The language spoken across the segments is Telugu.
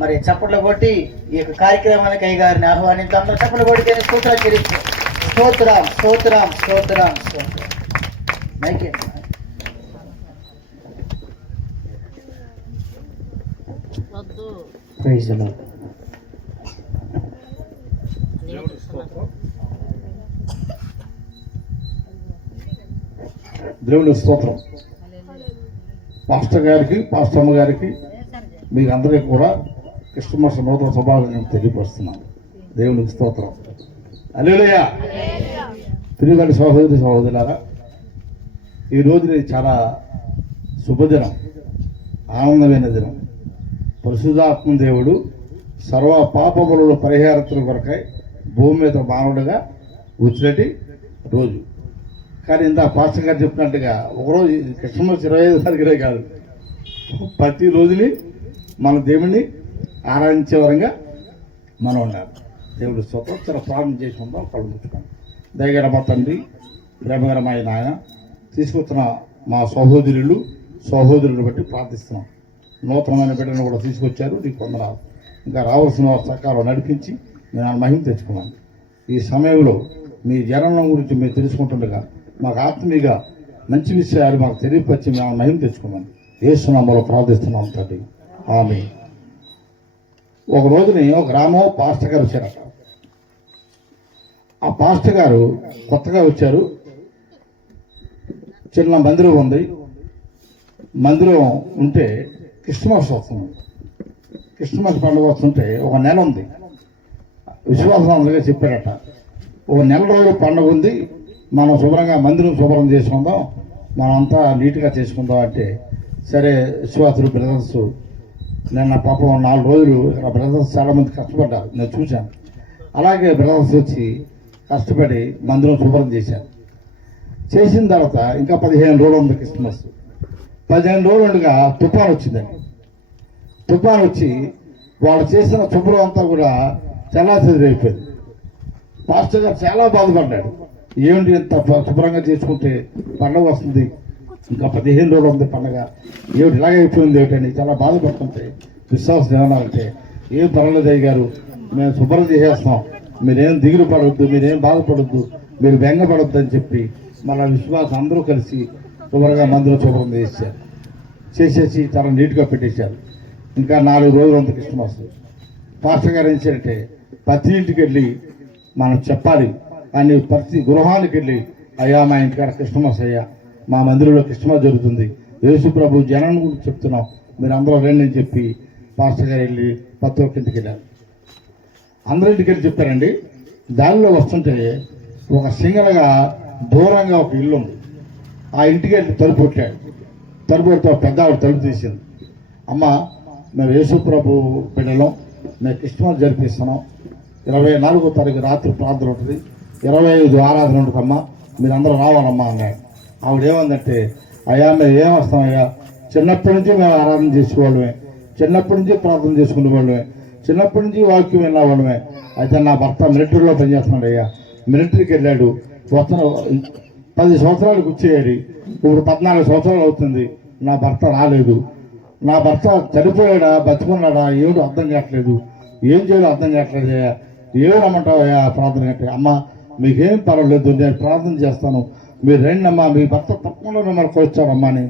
మరి చప్పట్లు కొట్టి ఈ యొక్క కార్యక్రమానికి అయ్యగారిని ఆహ్వానిద్దాం. చప్పట్లు కొడితే స్తోత్రాలు చెల్లిస్తాం. స్తోత్రం స్తోత్రం స్తోత్రం స్తోత్రం. మైకే ప్రైజ్ ది లార్డ్. దేవుని స్తోత్రం. పాస్టర్ గారికి, పాస్టర్ అమ్మ గారికి, మీకు అందరికీ కూడా క్రిస్మస్ నూతన శుభాకాంక్షలు తెలియపరుస్తున్నాను. దేవునికి స్తోత్రం. హల్లెలూయా. ప్రియమైన సహోదరి సహోదరులారా, ఈ రోజు చాలా శుభదినం, ఆనందమైన దినం. పరిశుద్ధాత్మ దేవుడు సర్వ పాపముల పరిహారతుల కొరకై భూమి మీద మానవుడిగా వచ్చినటి రోజు. కానీ ఇందా పాస్టర్ గారు చెప్పినట్టుగా ఒకరోజు క్రిస్మస్ 25వ తారీఖునే కాదు, ప్రతి రోజుని మన దేవుడిని ఆరాధించే వరంగా మనం ఉండాలి. దేవుడి స్వతంత్ర ప్రారంభం చేసుకుందాం. కళ్ళు ముచ్చుకోండి. దయగల మా తండ్రి, ప్రేమకరమైన ఆయన, తీసుకొచ్చిన మా సహోదరులు బట్టి ప్రార్థిస్తున్నాం. నూతనమైన బిడ్డను కూడా తీసుకొచ్చారు, నీకు వందనాలు. ఇంకా రావాల్సిన వారి సకాలం నడిపించి నేను మహిమ తెచ్చుకున్నాను. ఈ సమయంలో మీ జననం గురించి మీరు తెలుసుకుంటుండగా మాకు ఆత్మీయంగా మంచి విషయాలు మాకు తెలియపరిచి మేము మహిమ తెచ్చుకున్నాం. యేసు నామములో ప్రార్థిస్తున్నాం తండ్రి, ఆమేన్. ఒక రోజుని ఒక గ్రామం పాస్టర్ గారు వచ్చారట. ఆ పాస్టర్ గారు కొత్తగా వచ్చారు. చిన్న మందిరం ఉంది. మందిరం ఉంటే క్రిస్మస్ వస్తుంది. క్రిస్మస్ పండుగ వస్తుంటే ఒక నెల ఉంది. విశ్వాసంగా చెప్పారట, ఒక నెల రోజులు పండుగ ఉంది, మనం శుభ్రంగా మందిరం శుభ్రం చేసుకుందాం, మనం అంతా నీట్గా చేసుకుందాం అంటే, సరే విశ్వాసులు బ్రదర్స్ నిన్న పాపం 4 రోజులు ఇక్కడ బ్రదర్స్ చాలామంది కష్టపడ్డారు, నేను చూశాను. అలాగే బ్రదర్స్ వచ్చి కష్టపడి మందిరం శుభ్రం చేశారు. చేసిన తర్వాత ఇంకా 15 రోజులు ఉంది క్రిస్మస్. 15 రోజులుగా తుఫాన్ వచ్చిందండి. తుఫాన్ వచ్చి వాళ్ళు చేసిన శుభ్రం అంతా కూడా చెల్లాచెదురైపోయింది. పాస్టర్ గారు చాలా బాధపడ్డాడు. ఏమిటి ఇంత శుభ్రంగా చేసుకుంటే పండుగ వస్తుంది, ఇంకా 15 రోజులు ఉంది పండుగ, ఏమిటి ఇలాగైపోయింది ఏమిటని చాలా బాధపడుతుంటే, విశ్వాసం ఏమన్నారంటే, ఏం పర్వాలేదు అయ్య గారు, మేము శుభ్రం చేసేస్తాం, మీరేం దిగులు పడవద్దు, మీరేం బాధపడద్దు, మీరు బెంగపడద్దు అని చెప్పి మన విశ్వాసం అందరూ కలిసి శుభ్రంగా మందిరం శుభ్రం చేసేసి చాలా నీట్గా పెట్టేశారు. ఇంకా 4 రోజులు ఉంది క్రిస్మస్. పాస్టర్ గారు ఏం చేయాలంటే, ప్రతి ఇంటికి వెళ్ళి మనం చెప్పాలి, కానీ ప్రతి గృహానికి వెళ్ళి, అయ్యా మా ఇంటికాడ క్రిస్మస్, అయ్యా మా మందిరంలో క్రిస్మస్ జరుగుతుంది, యేసు ప్రభు జనం గురించి చెప్తున్నాం, మీరు అందరూ రండి అని చెప్పి పాస్టర్ గారు వెళ్ళి ప్రతి ఒక్క ఇంటికి వెళ్ళారు. అందరింటికి వెళ్ళి చెప్పారండి. దానిలో వస్తుంటే ఒక సింగల్గా దూరంగా ఒక ఇల్లు ఉంది. ఆ ఇంటికి వెళ్ళి తలుపు కొట్టాడు. తలుపు కొడితే పెద్ద ఆవిడ తలుపు తీసింది. అమ్మ, మేము యేసు ప్రభు బిడ్డలం, మేము క్రిస్మస్ జరిపిస్తున్నాం, 24వ తారీఖు రాత్రి ప్రార్థన ఉంటుంది, 25 ఆరాధన ఉంటుందమ్మా, మీరు అందరూ రావాలమ్మా అన్నాడు. ఆవిడ ఏమందంటే, అయ్యా మేము ఏం వస్తామయ్యా, చిన్నప్పటి నుంచి మేము ఆరాధన చేసేవాళ్ళమే, చిన్నప్పటి నుంచి ప్రార్థన చేసుకునే వాళ్ళమే, చిన్నప్పటి నుంచి వాక్యం విన్నవాళ్ళమే. అయితే నా భర్త మిలిటరీలో పనిచేస్తున్నాడు అయ్యా, మిలిటరీకి వెళ్ళాడు, వస్తున్న 10 సంవత్సరాలకు వచ్చేయాడు, ఇప్పుడు 14 సంవత్సరాలు అవుతుంది, నా భర్త రాలేదు, నా భర్త చనిపోయాడా బతుకున్నాడా ఏమిటో అర్థం కావట్లేదు, ఏం చేయాలో అర్థం కావట్లేదు అయ్యా, ఏమమ్మంటావు అయ్యా ప్రార్థన కంటే. అమ్మ మీకేం పర్వాలేదు, నేను ప్రార్థన చేస్తాను, మీరు రండి అమ్మా, మీ భర్త తప్పకుండా మిమ్మల్ని కొలుస్తాడమ్మా అని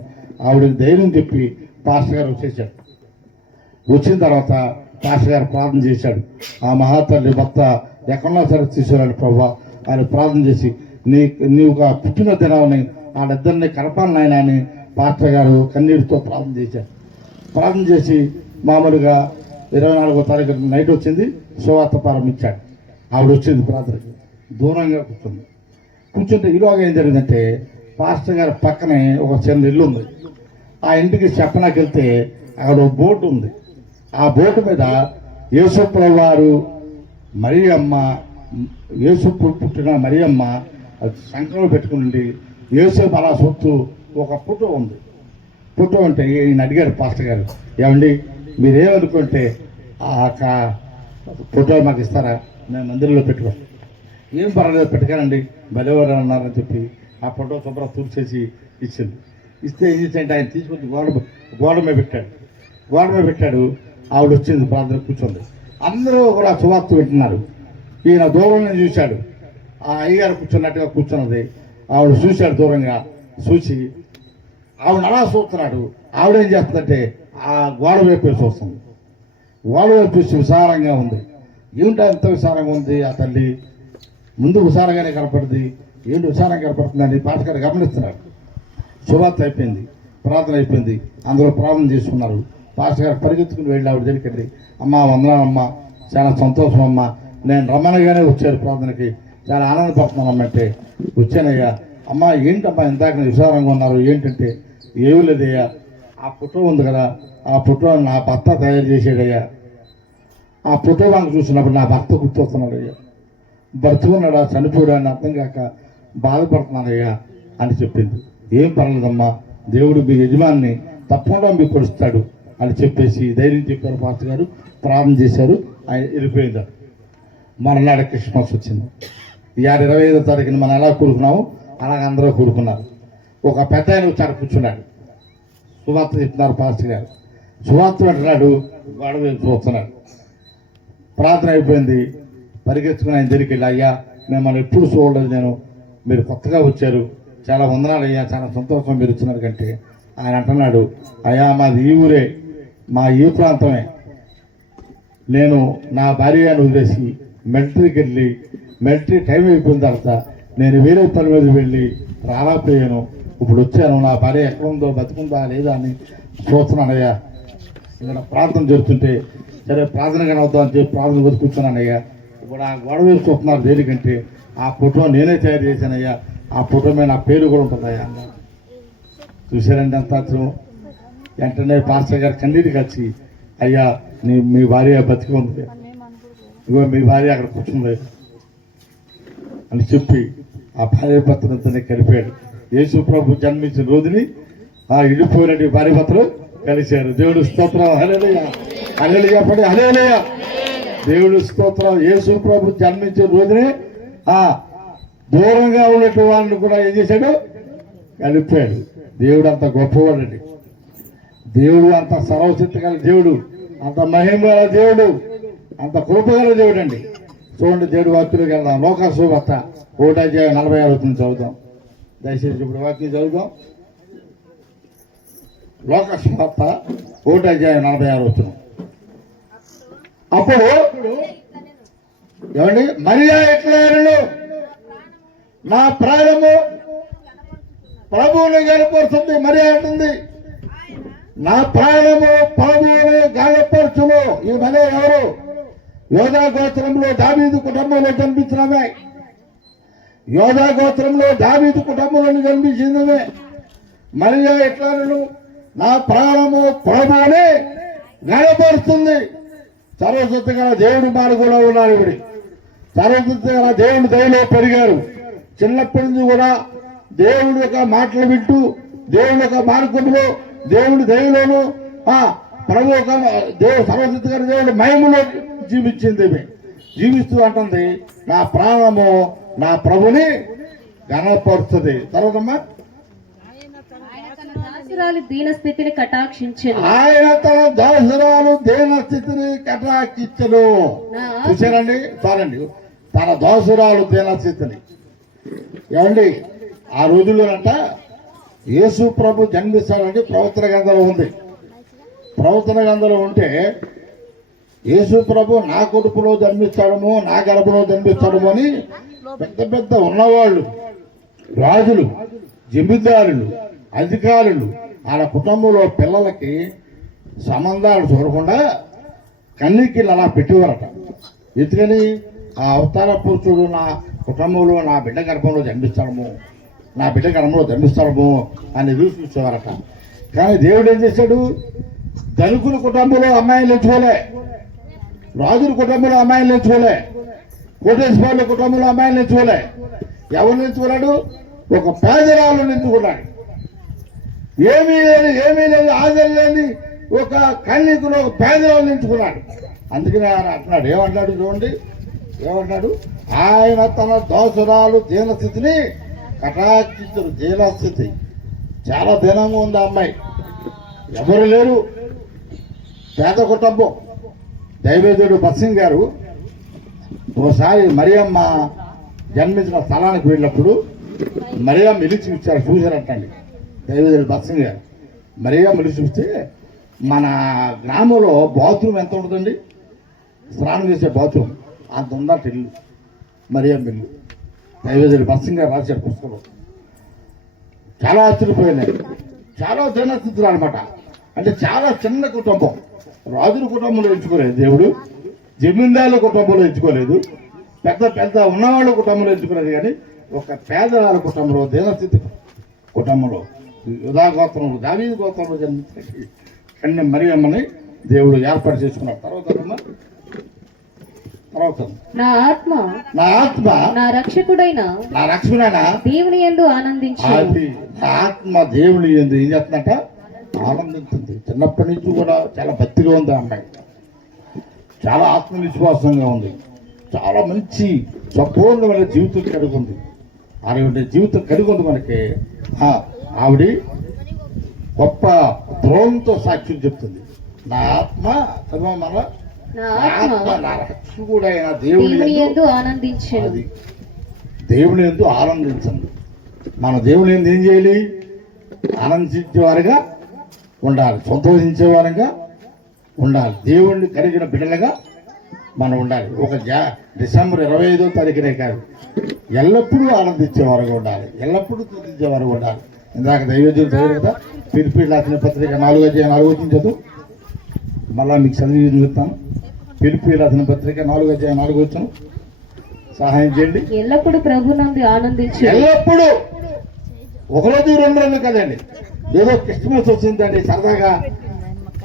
ఆవిడకి ధైర్యం చెప్పి పాస్టర్ గారు వచ్చేసాడు. వచ్చిన తర్వాత పాస్టర్ గారు ప్రార్థన చేశాడు. ఆ మహాతల్లి భర్త ఎక్కడో సరే తీసుకురాడు ప్రభా ఆయన ప్రార్థన చేసి, నీవు పుట్టిన దినాన్ని వాళ్ళిద్దరిని కలపాలి నాయన అని పాస్టర్ గారు కన్నీటితో ప్రార్థన చేశారు. ప్రార్థన చేసి మామూలుగా 24వ తారీఖు నైట్ వచ్చింది, సువార్త ప్రారంభించాడు. ఆవిడ వచ్చింది ప్రార్థనకి, దూరంగా కూర్చుంటే ఈలోగా ఏం జరిగిందంటే, పాస్టర్ గారి పక్కనే ఒక చిన్న ఇల్లు ఉంది. ఆ ఇంటికి చెప్పనాకి వెళ్తే అక్కడ ఒక బోటు ఉంది. ఆ బోటు మీద యేసుప్రభు వారు, మరియమ్మ, యేసు పుట్టిన మరియమ్మ సంకలో పెట్టుకుని యేసు అలా సొత్తు ఒక ఫోటో ఉంది. ఫోటో అంటే ఈయన అడిగాడు పాస్టర్ గారు, ఏమండి మీరేమనుకుంటే ఆ ఫోటో మాకు ఇస్తారా, మేము మందిరంలో పెట్టుకోండి. ఏం పర్వాలేదు పెట్టుకోనండి, బలెవరు అన్నారని చెప్పి ఆ ఫోటో శుభ్రం తుడిచేసి ఇచ్చింది. ఇస్తే ఏం చేసేయండి, ఆయన తీసుకొచ్చి గోడ మీద పెట్టాడు. ఆవిడ వచ్చింది, ప్రార్థన కూర్చోండి. అందరూ కూడా సువార్త వింటున్నారు. ఈయన దూరం నుంచి చూశాడు, ఆ అయ్యగారు కూర్చున్నట్టుగా కూర్చున్నది. ఆవిడ చూశాడు దూరంగా, చూసి ఆవిడ అలా చూస్తున్నాడు. ఆవిడేం చేస్తుందంటే ఆ గోడ వైపు చూస్తుంది. గోడ వైపు చూసి విశాలంగా ఉంది. ఏమిటో ఎంత విశాలంగా ఉంది ఆ తల్లి, ముందు విశాలంగానే కనపడుతుంది, ఏంటి విశాలంగా కనపడుతుందని పాస్టర్ గారు గమనిస్తున్నాడు. శుభార్త అయిపోయింది, ప్రార్థన అయిపోయింది, అందులో ప్రార్థన చేసుకున్నారు. పాస్టర్ గారు పరిగెత్తుకుని వెళ్ళి ఆవిడ దగ్గరికి, అమ్మ వందనాలమ్మ, చాలా సంతోషం అమ్మ, నేను రమ్మనగానే వచ్చారు ప్రార్థనకి, చాలా ఆనందపడుతున్నానమ్మ అంటే, వచ్చానయ్యా. అమ్మ ఏంటమ్మా ఇందాక విచారంగా ఉన్నారు ఏంటంటే, ఏమి లేదయ్యా, ఆ ఫోటో ఉంది కదా, ఆ ఫోటో నా భర్త తయారు చేసాడయ్యా, ఆ ఫోటో నాకు చూసినప్పుడు నా భర్త గుర్తొస్తున్నాడయ్యా, బ్రతుకున్నాడా చనిపోయాడా అని అర్థం కాక బాధపడుతున్నానయ్యా అని చెప్పింది. ఏం పర్లేదమ్మా, దేవుడు మీ యజమాన్ని తప్పకుండా మీకు కొలుస్తాడు అని చెప్పేసి ధైర్యం చెప్పారు. పాస్టర్ గారు ప్రార్థన చేశారు, ఆయన వెళ్ళిపోయింది. మరునాడు క్రిస్మస్ వచ్చింది. ఇవాళ 25వ తారీఖున మనం ఎలా కూరుకున్నాము అలాగ అందరూ కూరుకున్నారు. ఒక పెద్ద ఆయన వచ్చాడు, కూర్చున్నాడు. సువార్త చెప్తున్నారు పాస్టర్ గారు. సువార్త అంటున్నాడు, గోడ వైపు చూస్తున్నాడు. ప్రార్థన అయిపోయింది, పరిగెత్తుకుని ఆయన దగ్గరికి వెళ్ళి, అయ్యా మిమ్మల్ని ఎప్పుడు చూడలేదు నేను, మీరు కొత్తగా వచ్చారు, చాలా వందనాలు అయ్యా, చాలా సంతోషం మీరు వచ్చినారు కంటే. ఆయన అంటున్నాడు, అయ్యా మాది ఈ ఊరే, మా ఈ ప్రాంతమే, నేను నా భార్యను వదిలేసి మిలిటరీకి వెళ్ళి మిలిటరీ టైం అయిపోయిన తర్వాత నేను వేరే పని మీద వెళ్ళి రాలేకపోయాను, ఇప్పుడు వచ్చాను, నా భార్య ఎక్కడ ఉందో బతుకుందా లేదా అని చూస్తున్నానయ్యా. ఇక్కడ ప్రార్థన చేస్తుంటే సరే ప్రార్థన కనవుతాం అని చెప్పి ప్రార్థన వచ్చి కూర్చున్నానయ్యా. ఇప్పుడు ఆ గొడవ వేసి చూస్తున్నారు దేనికంటే, ఆ ఫోటో నేనే తయారు చేశానయ్యా, ఆ ఫోటో మీద నా పేరు కూడా ఉంటుందయ్యా. చూశారండి ఎంత ఆశ్చర్యం. వెంటనే పాస్టర్ గారు కన్నీటి వచ్చి, అయ్యా మీ భార్య బతికి ఉంది, ఇగో మీ భార్య అక్కడ కూర్చుంది అని చెప్పి ఆ భార్య భర్తనంతనే కలిపాడు. యేసు ప్రభు జన్మించిన రోజుని ఆ ఇడిపోయినట్టు భార్య భర్తలు కలిశారు. దేవుడు స్తోత్రం, హల్లెలూయా, హల్లెలూయా, పడి హల్లెలూయా. దేవుడు స్తోత్రం. యేసు ప్రభు జన్మించిన రోజునే ఆ దూరంగా ఉన్నట్టు వాళ్ళని కూడా ఏం చేశాడు, కలిపాడు. దేవుడు అంత గొప్పవాడండి, దేవుడు అంత సర్వశక్తి గల దేవుడు, అంత మహిమ గల దేవుడు, అంత కృపగల దేవుడు అండి. చూడండి, దేవుడు వాక్యంలోకి వెళ్దాం. లోకాసువార్త 1:46 చదువుదాం దయచేసి. ఇప్పుడు వాక్యం చదువుదాం. లోకాసువార్త 1:46. అప్పుడు ఏమండి, మరియా ఎట్లా, నా ప్రాణము ప్రభువుని గనపరుస్తుంది. మరియా అంటుంది, నా ప్రాణము ప్రభువుని గనపరచును. ఈ మరియా ఎవరు? యోధా గోత్రంలో దావీదు కుటుంబంలో జన్మించినవే, యోధా గోత్రంలో దావీదు కుటుంబంలో జన్మించినవే. మరియా ఎట్లా, నా ప్రాణము ప్రభువుని గనపరుస్తుంది. సర్వశక్తి గల దేవుడు మార్గంలో ఉన్నారు. ఇవిడి సర్వశక్తి గల దేవుడు దయలో పెరిగారు. చిన్నప్పటి నుంచి కూడా దేవుడి యొక్క మాటలు వింటూ దేవుడి యొక్క మార్గంలో దేవుడి దయలోను ప్రభు యొక్క దేవుడు సర్వశక్తి గల దేవుడు మహిమలో జీవించింది. జీవిస్తూ అంటుంది, నా ప్రాణము నా ప్రభుని గణపరుస్తుంది. తర్వాతమ్మా, దీన స్థితిని కటాక్షించను. ఆయన తన దాసురాలు దీన స్థితిని కటాక్షించను. చూసారండి, చాలండి, తన దాసురాలు దీన స్థితిని. ఏమండి, ఆ రోజుల్లోనంట యేసు ప్రభు జన్మిస్తాడండి ప్రవచన గ్రంథంలో ఉంది. ప్రవచన గ్రంథంలో ఉంటే యేసు ప్రభు నా కొడుకులో జన్మిస్తాడమో నా గర్భంలో జన్మిస్తాడమో అని పెద్ద పెద్ద ఉన్నవాళ్ళు, రాజులు, జమీందారులు, అధికారులు వాళ్ళ కుటుంబంలో పిల్లలకి సంబంధాలు చూడకుండా కన్నీకిళ్ళు అలా పెట్టేవారట. ఎందుకని, ఆ అవతార పురుషుడు నా కుటుంబంలో నా బిడ్డ గర్భంలో జన్మిస్తాడము, నా బిడ్డ గర్భంలో జన్మిస్తాడము అని చూసేవారట. కానీ దేవుడు ఏం చేశాడు, ధనికుల కుటుంబంలో అమ్మాయిలు ఎంచుకోలే, రాజుల కుటుంబంలో అమ్మాయిలు ఎంచుకోలే, కోటేశ్వర్ల కుటుంబంలో అమ్మాయిలు ఎంచుకోలే. ఎవరు ఎంచుకున్నాడు? ఒక పేదరాలను ఎంచుకున్నాడు. ఏమీ లేదు ఆదరణ లేని ఒక కన్యకులు పేదరాలను ఎంచుకున్నాడు. అందుకని ఆయన అంటున్నాడు, ఏమంటాడు చూడండి, ఏమంటాడు, ఆయన తన దాసురాలు దీనస్థితిని కటాక్షించరు. దీనస్థితి చాలా దీనంగా ఉంది. ఆ అమ్మాయి ఎవరు లేరు, పేద కుటుంబం. దైవేదుడు బత్సింగ్ గారు ఓసారి మరియమ్మ జన్మించిన స్థలానికి వెళ్ళినప్పుడు మరియమ్మ ఇలిచి ఇచ్చారు, చూశారంటండి దైవేదుడు బత్సింగ్ గారు. మరియమ్మ ఇలిచి చూస్తే మన గ్రామంలో బాత్రూమ్ ఎంత ఉంటుందండి, స్నానం చేసే బాత్రూమ్ అంత ఉందట ఇల్లు, మరియమ్మ ఇల్లు. దైవేదుడు బత్సింగ్ గారు రాశారు పుస్తకంలో. చాలా ఆశ్చర్యపోయినాయి. చాలా దీనస్థితులు అనమాట. అంటే చాలా చిన్న కుటుంబం. రాజుల కుటుంబంలో ఎంచుకోలేదు దేవుడు, జమీందారుల కుటుంబంలో ఎంచుకోలేదు, పెద్ద పెద్ద ఉన్నవాళ్ళ కుటుంబంలో ఎంచుకోలేదు. కానీ ఒక పేదవాళ్ళ కుటుంబంలో, దీనస్థితి కుటుంబంలో, యూదా గోత్రంలో, దావీదు గోత్రంలో జన్మించిన కన్య మరియమ్మని దేవుడు ఏర్పాటు చేసుకున్నాడు. తర్వాత నా ఆత్మ నా రక్షకుడైన దేవుని యందు ఆనందించు. నా ఆత్మ దేవుని యందు ఏం చేస్తుందంట, ఆనందించింది. చిన్నప్పటి నుంచి కూడా చాలా భక్తిగా ఉంది ఆ అమ్మాయి, చాలా ఆత్మవిశ్వాసంగా ఉంది, చాలా మంచి సంపూర్ణమైన జీవితం కలిగి ఉంది. ఆవిడ జీవితం కలిగి ఉంది మనకి. ఆవిడ గొప్ప ద్రోహంతో సాక్ష్యం చెప్తుంది. నా ఆత్మ మన నా రక్షకుడైన దేవుని యందు ఆనందించు. అది దేవుని యందు ఆనందించండి. మన దేవుని యందు ఏం చేయాలి, ఆనందించేవారుగా ఉండాలి, సంతోషించేవారుగా ఉండాలి, దేవుణ్ణి కలిగిన బిడ్డలుగా మనం ఉండాలి. ఒక డిసెంబర్ 25వ తారీఖునే కాదు, ఎల్లప్పుడూ ఆనందించేవారుగా ఉండాలి, ఎల్లప్పుడూ స్తుతించేవారుగా ఉండాలి. ఇందాక దైవజనులు చదివారు కదా, పిలిపి రాసిన పత్రిక 4:4 చదువు. మళ్ళా మీకు చదివి చూస్తాను. పిలిపి రాసిన పత్రిక 4:4 సహాయం చేయండి. ఎల్లప్పుడూ ప్రభునందు ఆనందించు. ఎల్లప్పుడూ, ఒకరోజు 2 రోజులు కదండి. ఏదో క్రిస్మస్ వచ్చిందండి, సరదాగా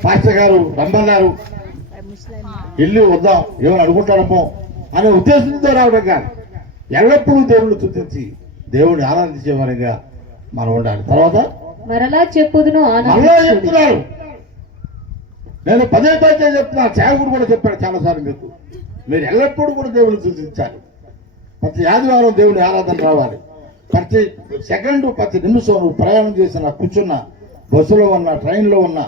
పాస్టర్ గారు రమ్మన్నారు, ఇల్లు వద్దాం ఏమని అనుకుంటాడమో అనే ఉద్దేశంతో రావడం కాదు. ఎల్లప్పుడూ దేవుడిని స్తుతించి దేవుడిని ఆనందించేవారిగా మనం ఉండాలి. తర్వాత మరలా చెప్పుదును మళ్ళా చెప్తున్నారు, నేను పదే చెప్తున్నా, సేవకుడు కూడా చెప్పాడు చాలాసార్లు మీకు, మీరు ఎల్లప్పుడూ కూడా దేవుడిని స్తుతించాలి. ప్రతి ఆదివారం దేవుడి ఆరాధన రావాలి. ప్రతి సెకండ్, ప్రతి నిమిషం నువ్వు ప్రయాణం చేసినా, కూర్చున్నా, బస్సులో ఉన్నా, ట్రైన్లో ఉన్నా,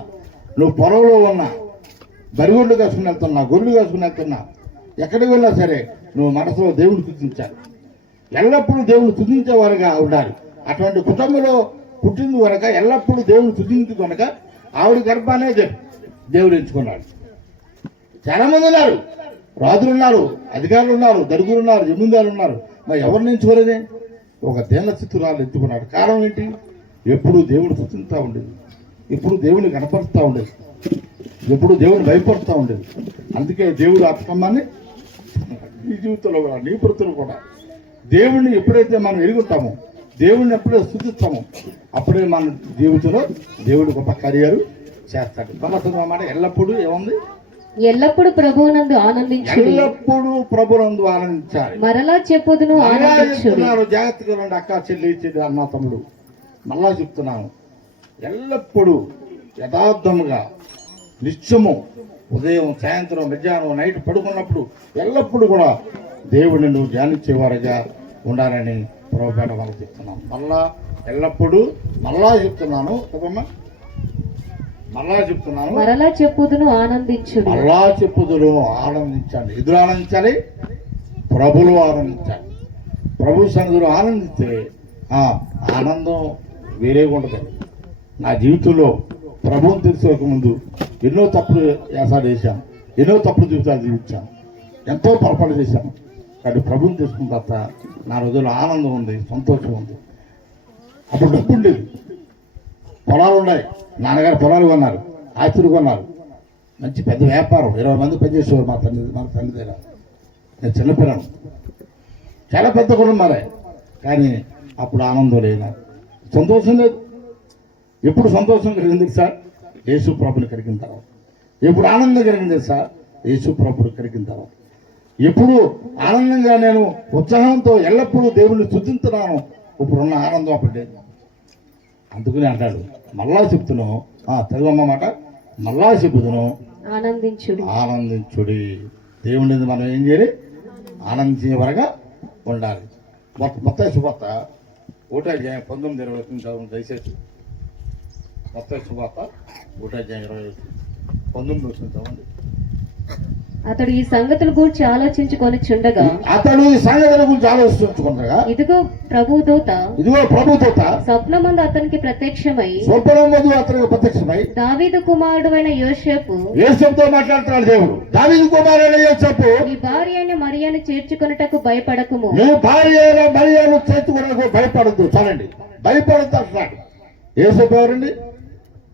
నువ్వు పొలంలో ఉన్నా, బరిగొడ్లు కాసుకుని వెళ్తున్నా, గొర్రెలు కాసుకుని వెళ్తున్నా, ఎక్కడికి వెళ్ళినా సరే నువ్వు మనసులో దేవుడిని స్తుతించాలి. ఎల్లప్పుడూ దేవుడిని స్తుతించేవారుగా ఉండాలి. అటువంటి కుటుంబంలో పుట్టింది కనుక ఎల్లప్పుడూ దేవుడిని స్తుతించు కనుక ఆవిడ గర్భానే దేవుడు ఎంచుకున్నాడు. చాలా మంది ఉన్నారు, రాజులు ఉన్నారు, అధికారులు ఉన్నారు, దరుగులు ఉన్నారు, జమీందారులు ఉన్నారు. మరి ఎవరిని ఎంచుకోలేదే? ఒక దీనస్థితురాలు ఎంచుకున్నాడు. కారణం ఏంటి? ఎప్పుడు దేవుడు స్తుతిస్తూ ఉండేది, ఎప్పుడు దేవుని కనపరుస్తూ ఉండేది, ఎప్పుడు దేవుని భయపడుతూ ఉండేది. అందుకే దేవుడు ఆ కుటుంబాన్ని నీ జీవితంలో కూడా, నీ వృత్తులు కూడా దేవుడిని ఎప్పుడైతే మనం ఎరుగుతామో, దేవుడిని ఎప్పుడైతే స్తుతిస్తామో, అప్పుడే మన జీవితంలో దేవుడు గొప్ప కార్యాలు చేస్తాడు. అన్నమాట ఎల్లప్పుడూ ఏముంది, ఎల్లప్పుడు ప్రభువునందు ఆనందించు. ఎల్లప్పుడూ ప్రభునందు ఆనందించాలి. మరలా చెప్పుదును ఆనందించు. జాగ్రత్తగా రండి అక్క, చెల్లి, అన్న, తమ్ముడు, మళ్ళా చెప్తున్నాను, ఎల్లప్పుడూ యథార్థముగా నిత్యము ఉదయం, సాయంత్రం, మధ్యాహ్నం, నైట్ పడుకున్నప్పుడు ఎల్లప్పుడూ కూడా దేవుడిని నువ్వు ధ్యానించేవారుగా ఉండాలని ప్రభుపేట వాళ్ళకి చెప్తున్నాను. మళ్ళా ఎల్లప్పుడూ మళ్ళా చెప్తున్నాను కదమ్మా, మళ్ళా చెప్తున్నాను, మరలా చెప్పుదును ఆనందించు. మళ్ళా చెప్పుదును ఆనందించండి. ఎదురు ఆనందించాలి, ప్రభులు ఆనందించాలి. ప్రభు సన్నిధిలో ఆనందిస్తే ఆనందం వేరేగా ఉంటుంది. నా జీవితంలో ప్రభువుని తెలుసుకోక ముందు ఎన్నో తప్పుడు వేసాలు వేశాను, ఎన్నో తప్పుడు జీవితాలు జీవించాను, ఎంతో పొరపాటు చేశాను. కానీ ప్రభువుని తెలుసుకున్న తర్వాత నా రోజుల్లో ఆనందం ఉంది, సంతోషం ఉంది. అప్పుడు డబ్బు ఉండేది, పొలాలు ఉన్నాయి, నాన్నగారు పొలాలు కొన్నారు, ఆస్తులు కొన్నారు, మంచి పెద్ద వ్యాపారం, 20 మంది పనిచేసేవారు మా తండ్రి దగ్గర. నేను చిన్నపిల్లను, చాలా పెద్ద కుటుంబాలే. కానీ అప్పుడు ఆనందం లేదు, నాకు సంతోషం లేదు. ఎప్పుడు సంతోషం కలిగింది సార్? యేసు ప్రభుని కలిగిన తర్వాత. ఎప్పుడు ఆనందం కలిగింది సార్? యేసు ప్రభుని కలిగిన తర్వాత. ఎప్పుడు ఆనందంగా నేను ఉత్సాహంతో ఎల్లప్పుడూ దేవుణ్ణి స్తుతిస్తున్నాను, ఇప్పుడున్న ఆనందం అప్పుడు లేదు. అందుకని అంటాడు, మళ్ళా చెప్తున్నాను, చదువమ్మ మాట, మళ్ళా చెబుతును ఆనందించుడి. దేవుని మనం ఏం చేయాలి? ఆనందించే వరగా ఉండాలి. మొత్తం శుభార్త 1:19-20 దయచేసి మొత్తం శుభార్త 1:20. 19 వచ్చిన చదవండి. అతడు ఈ సంగతుల గురించి ఆలోచించుకొని చుండగా అతడు ఈ సంగతుల గురించి ఆలోచించుకుండగా ఇదిగో ప్రభు దూత ఇదిగో ప్రభుత్వ స్వప్నమందు అతనికి ప్రత్యక్షమై స్వల్పమందు అతనికి ప్రత్యక్షమై దావీదు కుమారుడు అయిన యోసేపు యేసుతో మాట్లాడుతున్నాడు దేవుడు. దావీదు కుమారుడైన యేసు, నీ భార్య అయిన మరియను చేర్చుకొనుటకు భయపడకుము. నీ భార్య అయిన మరియను చేర్చుకున్నకు భయపడద్దు. చాలండి, భయపడద్దు అంటున్నాడు. యేసు ఎవరండి?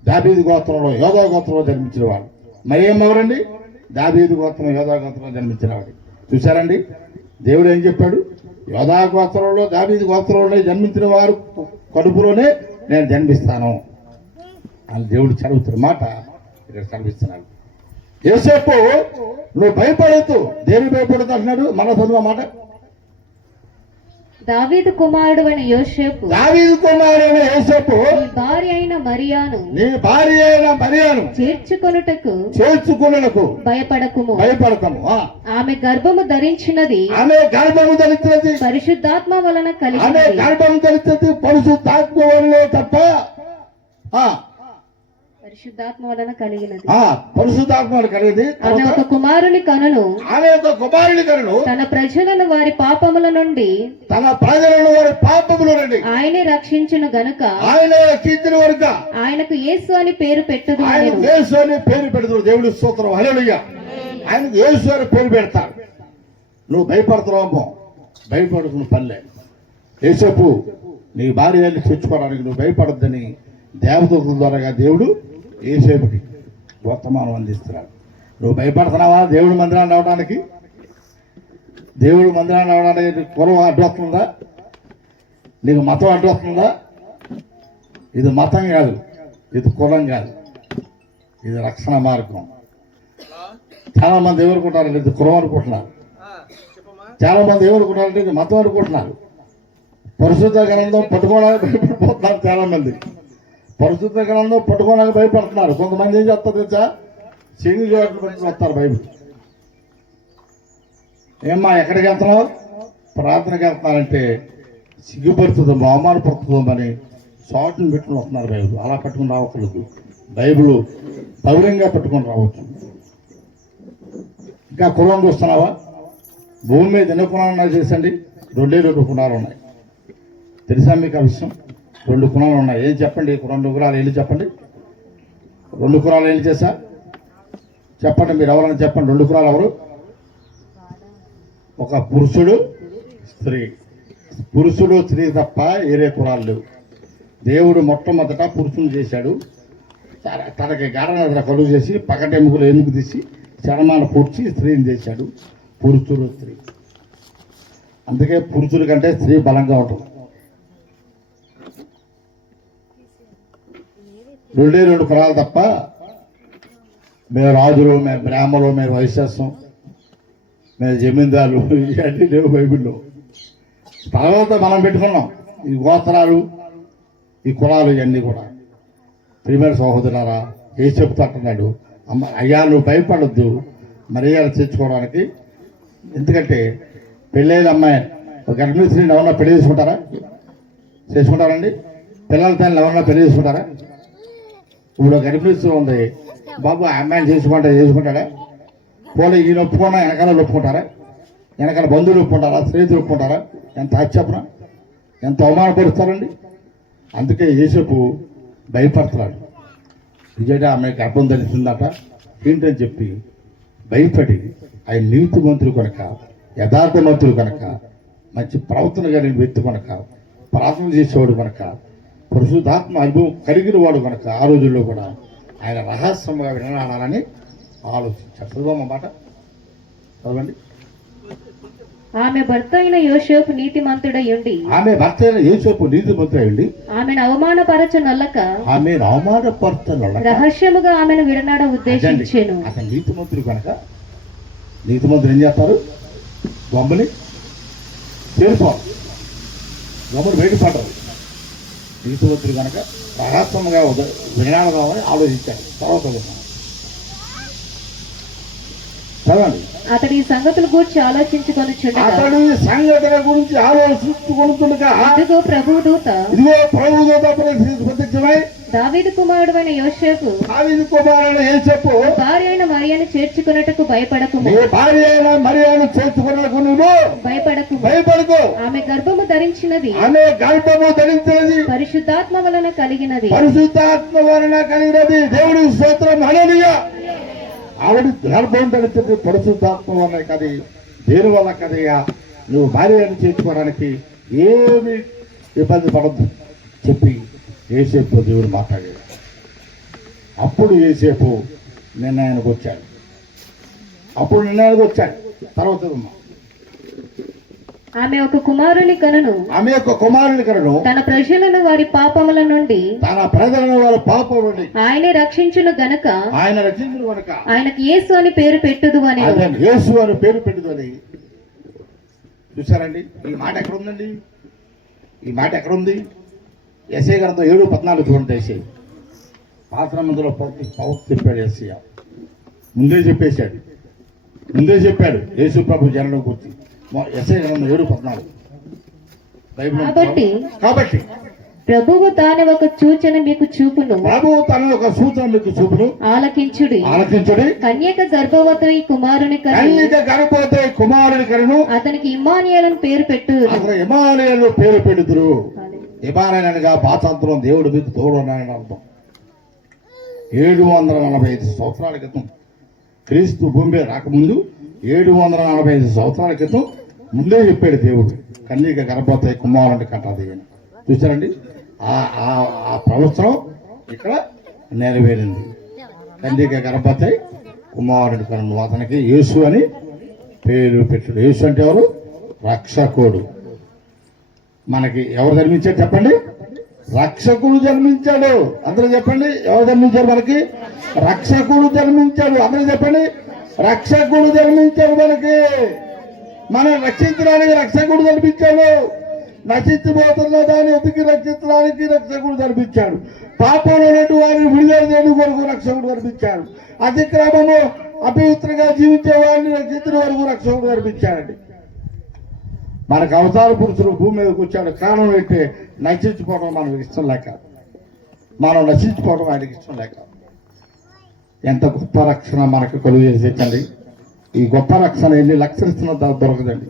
దావీదు గోత్రంలో యోధా గోత్రంలో జన్మించిన వాడు. మరియం ఎవరండి? దావీదు గోత్రం యోధా గోత్రంలో జన్మించిన వాడు. చూశారండి, దేవుడు ఏం చెప్పాడు? యోధా గోత్రంలో దావీదు గోత్రంలో జన్మించిన వారు కడుపులోనే నేను జన్మిస్తాను అని దేవుడు చదువుతున్న మాట ఇక్కడ చదివిస్తున్నాడు. యేసేపు నువ్వు భయపడద్దు. దేని భయపడద్దు అంటున్నాడు? మన చదువు మాట. దావీదు కుమారుడు అయిన యోసేపు దావీదు కుమారుడైన యేసేపు, నీ భార్య అయిన మరియాను నీ భార్య అయిన మరియను చేర్చుకొనుటకు చేర్చుకున్నకు భయపడకుము. భయపడతాము. ఆమె గర్భము ధరించినది ఆమె గర్భము ధరించినది, పరిశుద్ధాత్మ వలన ఆమె కలిగినది. గర్భము ధరించినది పరిశుద్ధాత్మ వల్లే తప్ప పరిశుద్ధాత్మ వలన కలిగినది. పరిశుద్ధాత్మ కలిగింది. ఆమె ఒక కుమారుని కనును. ఆమె ఒక కుమారుని కనును. తన ప్రజలను వారి పాపముల నుండి తన ప్రజలను వారి పాపముల నుండి ఆయనే రక్షించును గనుక ఆయన రక్షించిన వరకు ఆయనకు యేసు అని పేరు పెట్టుదు. ఆయన యేసు అని పేరు పెడతాడు. దేవుడి స్తోత్రం, హల్లెలూయా. ఆయనకు యేసు అని పేరు పెడతాడు. నువ్వు భయపడుతున్నావు, భయపడుతున్న పనిలే. యేసేపు నీ భార్యని తెచ్చుకోవడానికి నువ్వు భయపడద్దని దేవదూతల ద్వారా దేవుడు యేసేపుకి వర్తమానం అందిస్తున్నాడు. నువ్వు భయపడుతున్నావా? దేవుడి మందిరాన్ని రావడానికి, దేవుడి మందిరాన్ని రావడానికి కులం అడ్డొస్తుందా? నీకు మతం అడ్డొస్తుందా? ఇది మతం కాదు, ఇది కులం కాదు, ఇది రక్షణ మార్గం. చాలా మంది ఏమనుకుంటారంటే ఇది కులం అనుకుంటున్నారు. చాలా మంది ఏమనుకుంటారంటే ఇది మతం అనుకుంటున్నారు. పరిశుద్ధ గ్రంథం పట్టుకోవడానికి భయపడిపోతున్నారు. చాలా మంది పరిశుద్ధ గ్రంథం పట్టుకోవడానికి భయపడుతున్నారు. కొంతమంది ఏం చేస్తారు తెలుసా? శని జోట్లు పెట్టుకుని వస్తారు బైబిల్. ఏమ్మా ఎక్కడికి వెళ్తున్నావు? ప్రార్థనకి వెళ్తున్నారంటే సిగ్గుపడుతుందో అవమానపడుతుందో అని షార్ట్ని పెట్టుకుని వస్తున్నారు బైబిల్. అలా పట్టుకుని రావట్లేదు. బైబిల్ పౌరంగా పట్టుకొని రావచ్చు. ఇంకా కులం చూస్తున్నావా? భూమి మీద ఎన్ని కులాలు చేసండి? 2 కులాలు ఉన్నాయి. తెలుసా మీకు ఆ విషయం? 2 కులాలు ఉన్నాయి. ఏం చెప్పండి? 2 కులాలు వెళ్ళి చెప్పండి. 2 కులాలు వెళ్ళి చేశా చెప్పండి. మీరు ఎవరైనా చెప్పండి. 2 కులాలు ఎవరు? ఒక పురుషుడు, స్త్రీ. పురుషుడు, స్త్రీ తప్ప వేరే కులాలు లేవు. దేవుడు మొట్టమొదట పురుషుని చేశాడు. తనకి గాఢ కలుగు చేసి పక్కటెముకలు ఎముక తీసి చర్మాన్ని పొడిచి స్త్రీని చేశాడు. పురుషుడు, స్త్రీ. అందుకే పురుషుడి కంటే స్త్రీ బలంగా ఉంటుంది. 2 కులాలు తప్ప మేము రాజులు, మేము బ్రాహ్మలు, మేము వైశ్యాసం, మేము జమీందారులు ఇవన్నీ లేవు బైబిల్లో. తర్వాత మనం పెట్టుకున్నాం ఈ గోత్రాలు, ఈ కులాలు ఇవన్నీ కూడా. ప్రియమైన సహోదరులారా, ఏ చెప్తా అంటున్నాడు? అమ్మ అయ్యా నువ్వు భయపడద్దు మర్యాద తెచ్చుకోవడానికి. ఎందుకంటే పెళ్ళైన అమ్మాయి గర్భిణీ స్త్రీని ఎవరన్నా పెళ్లి చేసుకుంటారా? చేసుకుంటారండి? పిల్లల తల్లిని ఎవరన్నా పెళ్లి చేసుకుంటారా? ఇప్పుడు గర్భిణీ స్త్రీ ఉంది, బాబు ఆ అమ్మాయిని చేసుకుంటాడా? పోలే ఈయన ఒప్పుకున్నా వెనకాల ఒప్పుకుంటారా? వెనకాల బంధువులు ఒప్పుకుంటారా? స్నేహితులు ఒప్పుకుంటారా? ఎంత ఆశ్చర్యం, ఎంత అవమానపరుస్తారండి. అందుకే యేసేపు భయపడుతున్నాడు. నిజంగా ఆమె గర్భం ధరిస్తుందట ఏంటని చెప్పి భయపడి ఆయన నీతిమంతులు కనుక, యథార్థమంతులు కనుక, మంచి ప్రవర్తన కలిగిన వ్యక్తి కనుక, ప్రార్థన చేసేవాడు కనుక, పరిశుద్ధాత్మ అనుభవం కలిగిన వాడు కనుక ఆ రోజుల్లో కూడా ఆయన రహస్యంగా వినాలని ఆలోచించారు. చదువు మాట చదవండి. ఆమె భర్త అయిన యోసేపు నీతిమంతుడై ఉండి ఆమె భర్త అయిన యేసేపు నీతిమంతుడై ఉండి ఆమెను అవమానపరచనొల్లక ఆమెను అవమానపరచనొల్లక రహస్యముగా ఆమెను విడనాడ ఉద్దేశించెను. అతను నీతిమంతుడు కనుక, నీతిమంతులు ఏం చేస్తారు? బొమ్మని చేరిపోరు, బొమ్మలు బయటపడరు. నీతిమంతుడు కనుక రహస్యంగా వినాలని ఆలోచించారు. తర్వాత చదవండి. అతడి ఈ సంగతుల గురించి ఆలోచించుకొని అతడు సంఘటన గురించి ఆలోచించుకుంటుండగా ఇదిగో ప్రభుదూత ప్రత్యక్షమై దావీదు కుమారుడైన యోసేపు దావీదు కుమారుడు యేసేపు భార్య అయిన మరియను చేర్చుకున్నట్టుకు భయపడకుము. నీ భార్య అయిన మరియను చేర్చుకున్నకు నువ్వు భయపడకు. ఆమె గర్భము ధరించినది ఆమె గర్భము ధరించినది పరిశుద్ధాత్మ వలన కలిగినది. దేవుడి స్తోత్రం. హల్లెలూయా. ఆవిడ గర్భం ధరించింది పరిశుద్ధాత్మ వలన కది. దేని వల్ల కదయ్యా? నువ్వు భార్యను చేర్చుకోవడానికి ఏమి ఇబ్బంది పడద్దు చెప్పి యేసేపు దేవుడు మాట్లాడాడు. అప్పుడు యేసేపు నిర్ణయానికి వచ్చాడు. తర్వాత ఆమె ఒక కుమారుని కనును తన ప్రజలను వారి పాపముల నుండి ఆయనే రక్షించును గనక ఆయనకి యేసు అని పేరు పెట్టుదు అని. యేసు అని పేరు పెట్టుదు అని. చూసారండి ఈ మాట ఎక్కడుందండి? ఈ మాట ఎక్కడుంది? ఎస్ఐ గారితో 7:14 చూడండి. ఎస్ఐ పాత్ర మందులో పౌరు చెప్పాడు. ఎస్ఐ ముందే చెప్పాడు యేసు ప్రభు జననం గురించి. ఎస్ఐ గ్రంథం 7:14 కాబట్టి ప్రభువు తాను ఒక సూచన మీకు చూపును. ఆలకించుడి. కన్యక గర్భవతి కుమారుని కను అతనికి ఇమ్మానుయేలు పేరు పెట్టుదురు. ఇమానుయేలుగా భాషాంతరం దేవుడు మీకు తోడున్నాయని అర్థం. 745 సంవత్సరాల క్రితం క్రీస్తు భూమి రాకముందు 745 సంవత్సరాల క్రితం ముందే చెప్పాడు దేవుడు కన్యక గర్భవతి కుమారుని కంటది అని. చూసారండి ఆ ప్రవచనం ఇక్కడ నెరవేరింది. కన్యక గర్భవతి కుమారుని కను అతనికి యేసు అని పేరు పెట్టాడు. యేసు అంటే ఎవరు? రక్షకుడు. మనకి ఎవరు జన్మించాడు చెప్పండి? రక్షకుడు జన్మించాడు. అందరూ చెప్పండి ఎవరు జన్మించారు? మనకి రక్షకుడు జన్మించాడు. అందరూ చెప్పండి రక్షకుడు జన్మించాడు. మనం రక్షించడానికి రక్షకుడు జన్మించాడు. నశించిపోతున్న దాన్ని ఎదుగు రక్షించడానికి రక్షకుడు జన్మించాడు. పాపంలో ఉన్నట్టు వారిని విడుదల చేయడం కొరకు రక్షకుడు జన్మించాడు. అతిక్రమము అపవిత్రంగా జీవించే వారిని రక్షించిన వరకు రక్షకుడు జన్మించాడండి. మనకు అవతార పురుషులు భూమి మీదకి వచ్చాడు. కారణం ఏంటంటే నశించుకోవడం మనకు ఇష్టం లేక, మనం నశించుకోవడం ఆయనకి ఇష్టం లేక. ఎంత గొప్ప రక్షణ మనకు కలుగు చేసేటండి. ఈ గొప్ప రక్షణ ఎన్ని లక్షలు ఇచ్చినా దొరకదండి,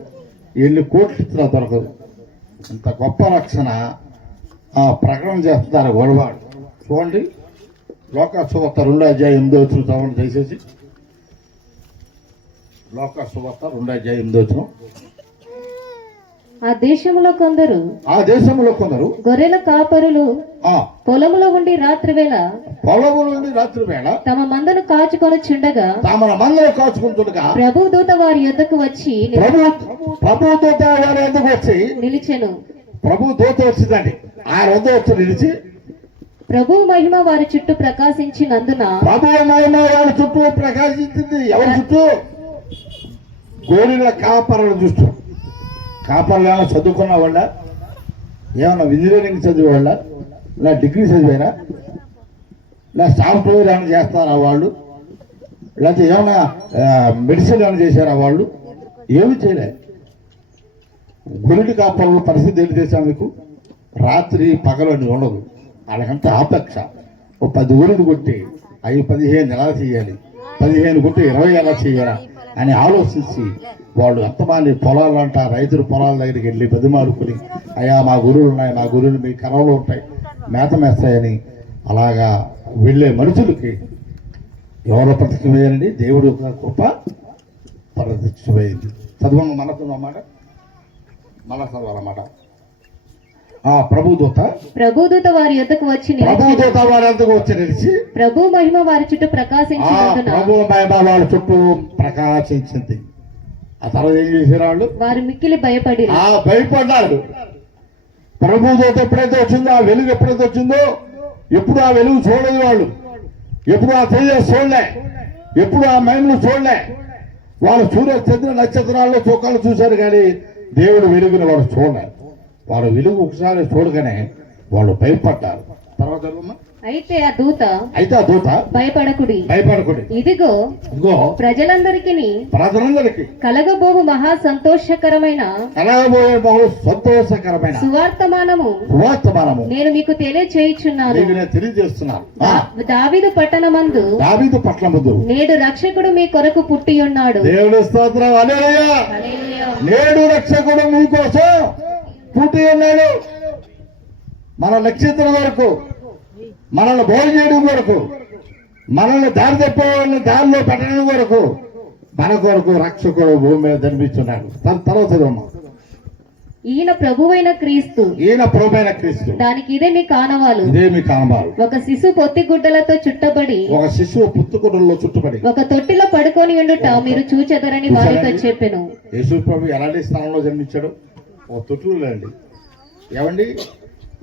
ఎన్ని కోట్లు ఇచ్చినా దొరకదు. ఇంత గొప్ప రక్షణ ప్రకటన చేస్తున్నారు గొడవాడు. చూడండి లోకసువార్త 2:8 చదవండి దయచేసి. లోకసువార్త 2:8. ఆ దేశంలో కొందరు గొర్రెల కాపరులు పొలములో ఉండి రాత్రి వేళ తమ మందను కాచుకొని చుండగా ప్రభు దూత వారి యొద్దకు వచ్చి నిలిచెను. ప్రభు దూత వచ్చిందండి. ఆయన వద్ద వచ్చి నిలిచి ప్రభు మహిమ వారి చుట్టూ ప్రకాశించినందున ప్రభు మహిమ వారి చుట్టూ ప్రకాశించింది. ఎవరి చుట్టూ? గొర్రెల కాపరుల చుట్టూ. కాపర్లు ఏమైనా చదువుకున్న వాళ్ళ, ఏమన్నా ఇంజనీరింగ్ చదివేవాళ్ళ, ఇలా డిగ్రీ చదివారా, ఇలా సాఫ్ట్వేర్ ఏమైనా చేస్తారా వాళ్ళు, లేకపోతే ఏమైనా మెడిసిన్ ఏమైనా చేశారా వాళ్ళు? ఏమి చేయలేదు. గొర్రెల కాపర్ల పరిస్థితి ఏంటి చేశా మీకు? రాత్రి పగలని ఉండదు. వాళ్ళకంటే ఆపేక్ష. ఓ 10 ఊరిని కొట్టి అవి 15 ఎలా చేయాలి, 15 కొట్టి 20 ఎలా చేయాలా అని ఆలోచించి వాళ్ళు ఎంతమంది పొలాలు అంట రైతులు పొలాల దగ్గరికి వెళ్ళి బతిమాలుకుని, అయ్యా మా గురువులు ఉన్నాయి, మా గురువులు మీ కరవలు ఉంటాయి, మేత మేస్తాయని అలాగా వెళ్ళే మనుషులకి ఎవరో ప్రత్యక్షమయ్యారండి? దేవుడు కృప ప్రత్యక్షమైంది. చదవంగా మనతో అన్నమాట, మన చదవాలన్నమాట. ప్రభుదూత వారి యొద్దకు వచ్చి నిలిచి ప్రభు మహిమ వారి చుట్టూ ప్రకాశించినందున ప్రభు మహిమ వారి చుట్టూ ప్రకాశించింది. ఆ తర్వాత ఏం చేశారు వాళ్ళు? వారు మిక్కిలి భయపడ్డారు. ప్రభుదూత ఎప్పుడైతే వచ్చిందో, ఆ వెలుగు ఎప్పుడైతే వచ్చిందో, ఎప్పుడు ఆ వెలుగు చూడలేదు వాళ్ళు, ఎప్పుడు ఆ తేజస్సు చూడలే, ఎప్పుడు ఆ మహిమను చూడలే. వాళ్ళు సూర్య చంద్ర నక్షత్రాల్లో చోకాలు చూశారు కానీ దేవుడు వెలుగుని వాడు చూడలేదు. వాడు వెలుగు ఒకసారి చూడగానే వాళ్ళు భయపడ్డారు. తర్వాత అయితే ఆ దూత అయితే ఆ దూత భయపడకుడి, భయపడకూడదు. ఇదిగో ఇదిగో ప్రజలందరికీ ప్రజలందరికీ కలగబోవు మహా సంతోషకరమైన కలగబోయే బహు సంతోషకరమైన సువార్తమానము సువార్తమానము నేను మీకు తెలియచేయుచున్నాను. నీకు నేను తెలియజేస్తున్నాను. దావీదు పట్టణమందు దావీదు పట్ల ముందు నేడు రక్షకుడు మీ కొరకు పుట్టి ఉన్నాడు. దేవుడు స్తోత్రం. హల్లెలూయా. హల్లెలూయా. నేడు రక్షకుడు మీకోసం పుట్టి ఉన్నాడు. మన నక్షత్రం వరకు, మనల్ని బోధ చేయడం వరకు, మనల్ని దారి తప్పేవాళ్ళని దారిలో పెట్టడం వరకు మన కొరకు రక్షకుడు భూమి మీద జన్మిస్తున్నాడు. తర్వాత చదవమ్మా. ఈయన ప్రభువైన క్రీస్తు, ఈయన ప్రభువైన క్రీస్తు. దానికి ఇదే మీ కానవాలు. ఇదే మీ కానవాలు. ఒక శిశువు పొత్తి గుడ్డలతో చుట్టబడి ఒక శిశువు పుట్టుకుడుల్లో చుట్టుబడి ఒక తొట్టిలో పడుకొని ఉండుట మీరు చూచెదరని వారితో చెప్పెను. యేసు ప్రభు ఎలాంటి స్థానంలో జన్మించాడు? ఒక తొట్టులో లేండి. ఏమండి,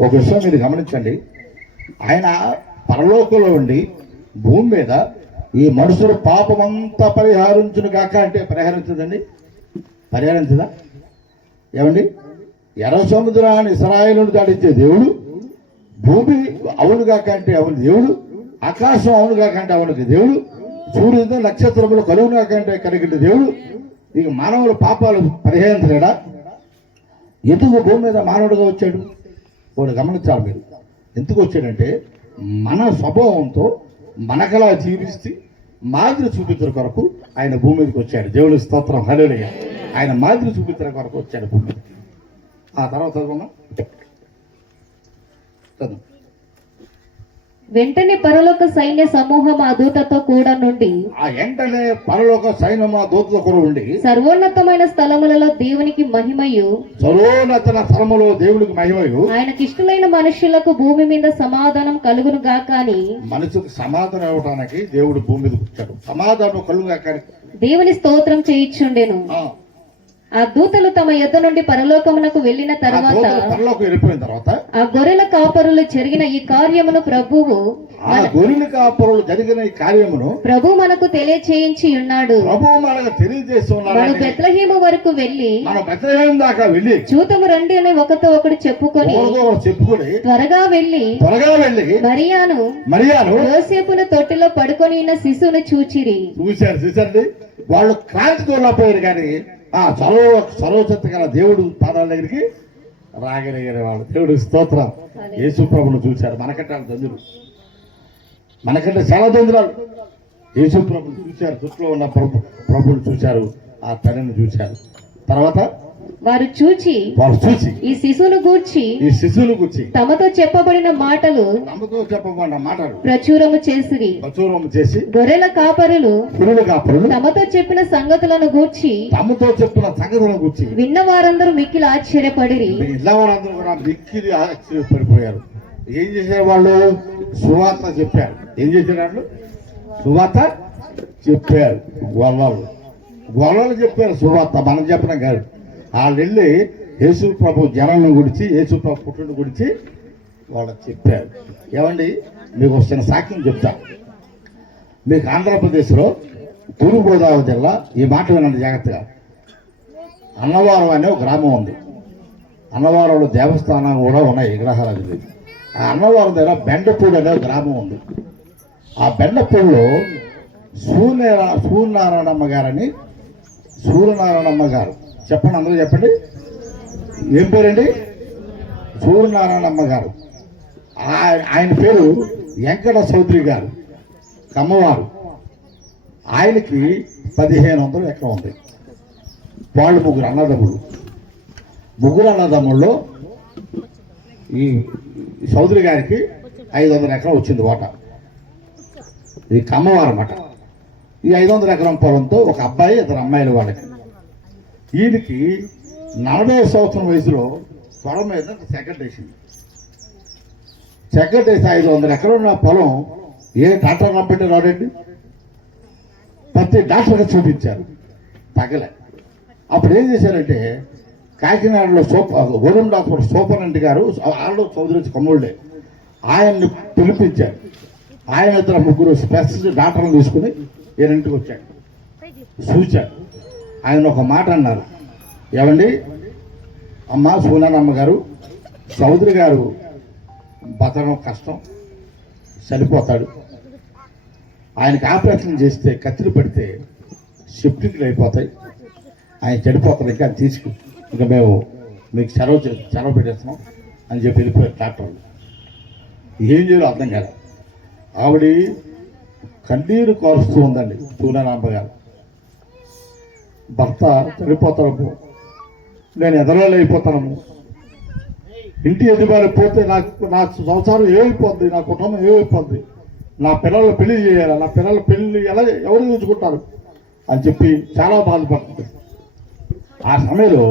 ఒక విషయం మీరు గమనించండి. ఆయన పరలోకంలో ఉండి భూమి మీద ఈ మనుషులు పాపమంతా పరిహరించును కాక అంటే పరిహరించదండి? పరిహరించదా? ఏమండి, ఎర్ర సముద్రాన్ని ఇశ్రాయేలును దాటించే దేవుడు, భూమి అవును కాక అంటే అవును దేవుడు, ఆకాశం అవును కాక అంటే అవును దేవుడు, సూర్యుడు నక్షత్రములు కలుగు కాక అంటే కలిగిన దేవుడు. ఇక మానవుల పాపాలు పరిహరించలేడా? ఎందుకు భూమి మీద మానవుడిగా వచ్చాడు? వాడు గమనించాలి మీరు. ఎందుకు వచ్చాడంటే మన స్వభావంతో మనకలా జీవిస్తే మాదిరి చూపించడం కొరకు ఆయన భూమి మీదకి వచ్చాడు. దేవుడి స్తోత్రం. హల్లెలూయా. ఆయన మాదిరి చూపించడం కొరకు వచ్చాడు భూమి మీదకి. ఆ తర్వాత చదువుకున్నాం. చదువు. వెంటనే పరలోక సైన్య సమూహం ఆ దూతతో కూడా నుండి ఆ వెంటనే పరలోక సైన్యం ఆ దూతతో కూడా ఉండి సర్వోన్నతమైన స్థలములలో దేవునికి మహిమయు, సర్వోన్నత స్థలములో దేవునికి మహిమయు, ఆయనకిష్టులైన మనుషులకు భూమి మీద సమాధానం కలుగును గాక అని మనుషులకు సమాధానం ఇవ్వడానికి దేవుడు భూమి మీదకి వచ్చాడు. సమాధానం కలుగుగా కానీ దేవుని స్తోత్రం చేయిచుండెను. ఆ దూతలు తమ యొద్ద నుండి పరలోకమునకు వెళ్లిన తర్వాత పరలోకం వెళ్ళిపోయిన తర్వాత ఆ గొర్రెల కాపరులు జరిగిన ఈ కార్యమును ప్రభువు ఆ గొర్రెల కాపరులు జరిగిన ఈ కార్యమును ప్రభు మనకు తెలియచేయించి ఉన్నాడు. ప్రభు మనకు తెలియజేసి మనం ఉన్నాడు. బెత్లెహేము వరకు వెళ్లి మనం బెత్లెహేము దాకా వెళ్ళి చూతము రండి అని ఒకతో ఒకడు చెప్పుకొని చెప్పుకొని త్వరగా వెళ్లి మరియాను యోసేపును తొట్టిలో పడుకొని ఉన్న శిశువును చూచిరి. చూశారు. వాళ్ళు క్రాంతి తోలపోయారు కానీ ఆ సర్వశక్తి గల దేవుడు పాదాల దగ్గరికి రాగలిగారు వాళ్ళు. దేవుడు స్తోత్రం. యేసు ప్రభును చూశారు. మనకంటే వాళ్ళు దందులు, మనకంటే చాలా దందురాలు. యేసు ప్రభుని చూశారు. చుట్టూ ఉన్న ప్రభుని చూశారు. ఆ తల్లిని చూశారు. తర్వాత వారు చూచి ఈ శిశువును గూర్చి తమతో చెప్పబడిన మాటలు ప్రచురము చేసి గొర్రెల కాపరులు తమతో చెప్పిన సంగతులను గూర్చి విన్న వారందరూ మిక్కిలి ఆశ్చర్యపడిరి. ఆశ్చర్యపడిపోయారు. ఏం చేసేవాళ్ళు? సువార్త చెప్పారు. ఏం చేసేవాళ్ళు? సువార్త చెప్పారు. గొల్లలు చెప్పారు సువార్త. మనం చెప్పిన కాదు. వాళ్ళు వెళ్ళి యేసు ప్రభు జనాలను గురించి, యేసు ప్రభు పుట్టుని గురించి వాళ్ళకి చెప్పారు. ఏమండి, మీకు వచ్చిన సాక్ష్యం చెప్తా. మీకు ఆంధ్రప్రదేశ్లో తూర్పుగోదావరి జిల్లా, ఈ మాట వినండి జాగ్రత్తగా, అన్నవరం అనే ఒక గ్రామం ఉంది. అన్నవరంలో దేవస్థానం కూడా ఉన్నాయి, విగ్రహాలు. ఆ అన్నవరం దగ్గర బెండపూడి అనే గ్రామం ఉంది. ఆ బెండపూడిలో సూర్యనారాయణమ్మ గారని, సూర్యనారాయణమ్మ గారు చెప్పండి, అందరూ చెప్పండి. ఏం పేరండి? సూర్యనారాయణమ్మ గారు. ఆయన పేరు వెంకట చౌదరి గారు, కమ్మవారు. ఆయనకి 1500 ఎకరం ఉంది. వాళ్ళు ముగ్గురు అన్నదమ్ముల్లో ఈ చౌదరి గారికి 500 ఎకరం వచ్చింది వాటా. ఇది కమ్మవారు అన్నమాట. ఈ 500 ఎకరం పొలంతో ఒక అబ్బాయి, 2 అమ్మాయిలు వాళ్ళకి. ఈయనకి 40 సంవత్సరం వయసులో పొలం మీద సెకండ్ వేసింది. సెకండ్ వేసి 500 ఎకరం ఉన్న పొలం ఏ డాక్టర్ కంపెనీ రాడండి. ప్రతి డాక్టర్గా చూపించారు, తగ్గలే. అప్పుడు ఏం చేశారంటే కాకినాడలో గవర్నమెంట్ డాక్టర్ సూపరింటెండెంట్ గారు, వాళ్ళు చౌదరి కమ్ముళ్ళే, ఆయన్ని పిలిపించారు. ఆయన 2 స్పెషలిస్ట్ డాక్టర్ని తీసుకుని ఈయనంటికి వచ్చాడు, చూచాడు. ఆయన ఒక మాట అన్నారు. ఏమండి, అమ్మ సూనానమ్మ గారు, చౌదరి గారు బతకడం కష్టం, చనిపోతాడు. ఆయనకి ఆపరేషన్ చేస్తే కత్తిరి పడితే సెప్టిక్లు అయిపోతాయి, ఆయన చనిపోతాడు. ఇంకా తీసుకు ఇంకా మేము మీకు సెలవు పెట్టేస్తున్నాం అని చెప్పి వెళ్ళిపోయారు డాక్టర్లు. ఏం చేయాలో అర్థం కాదు. ఆవిడ కన్నీరు కారుస్తూ ఉందండి సూర్యనారాయణ గారు. భర్త చనిపోతాడు, నేను ఎదరలో అయిపోతాను, ఇంటి యజమాని పోతే నా సంసారం ఏమైపోద్ది, నా కుటుంబం ఏమైపోద్ది, నా పిల్లలు పెళ్లి చేయాలి, నా పిల్లల పెళ్లి ఎవరు చూసుకుంటారు అని చెప్పి చాలా బాధపడుతుంది. ఆ సమయంలో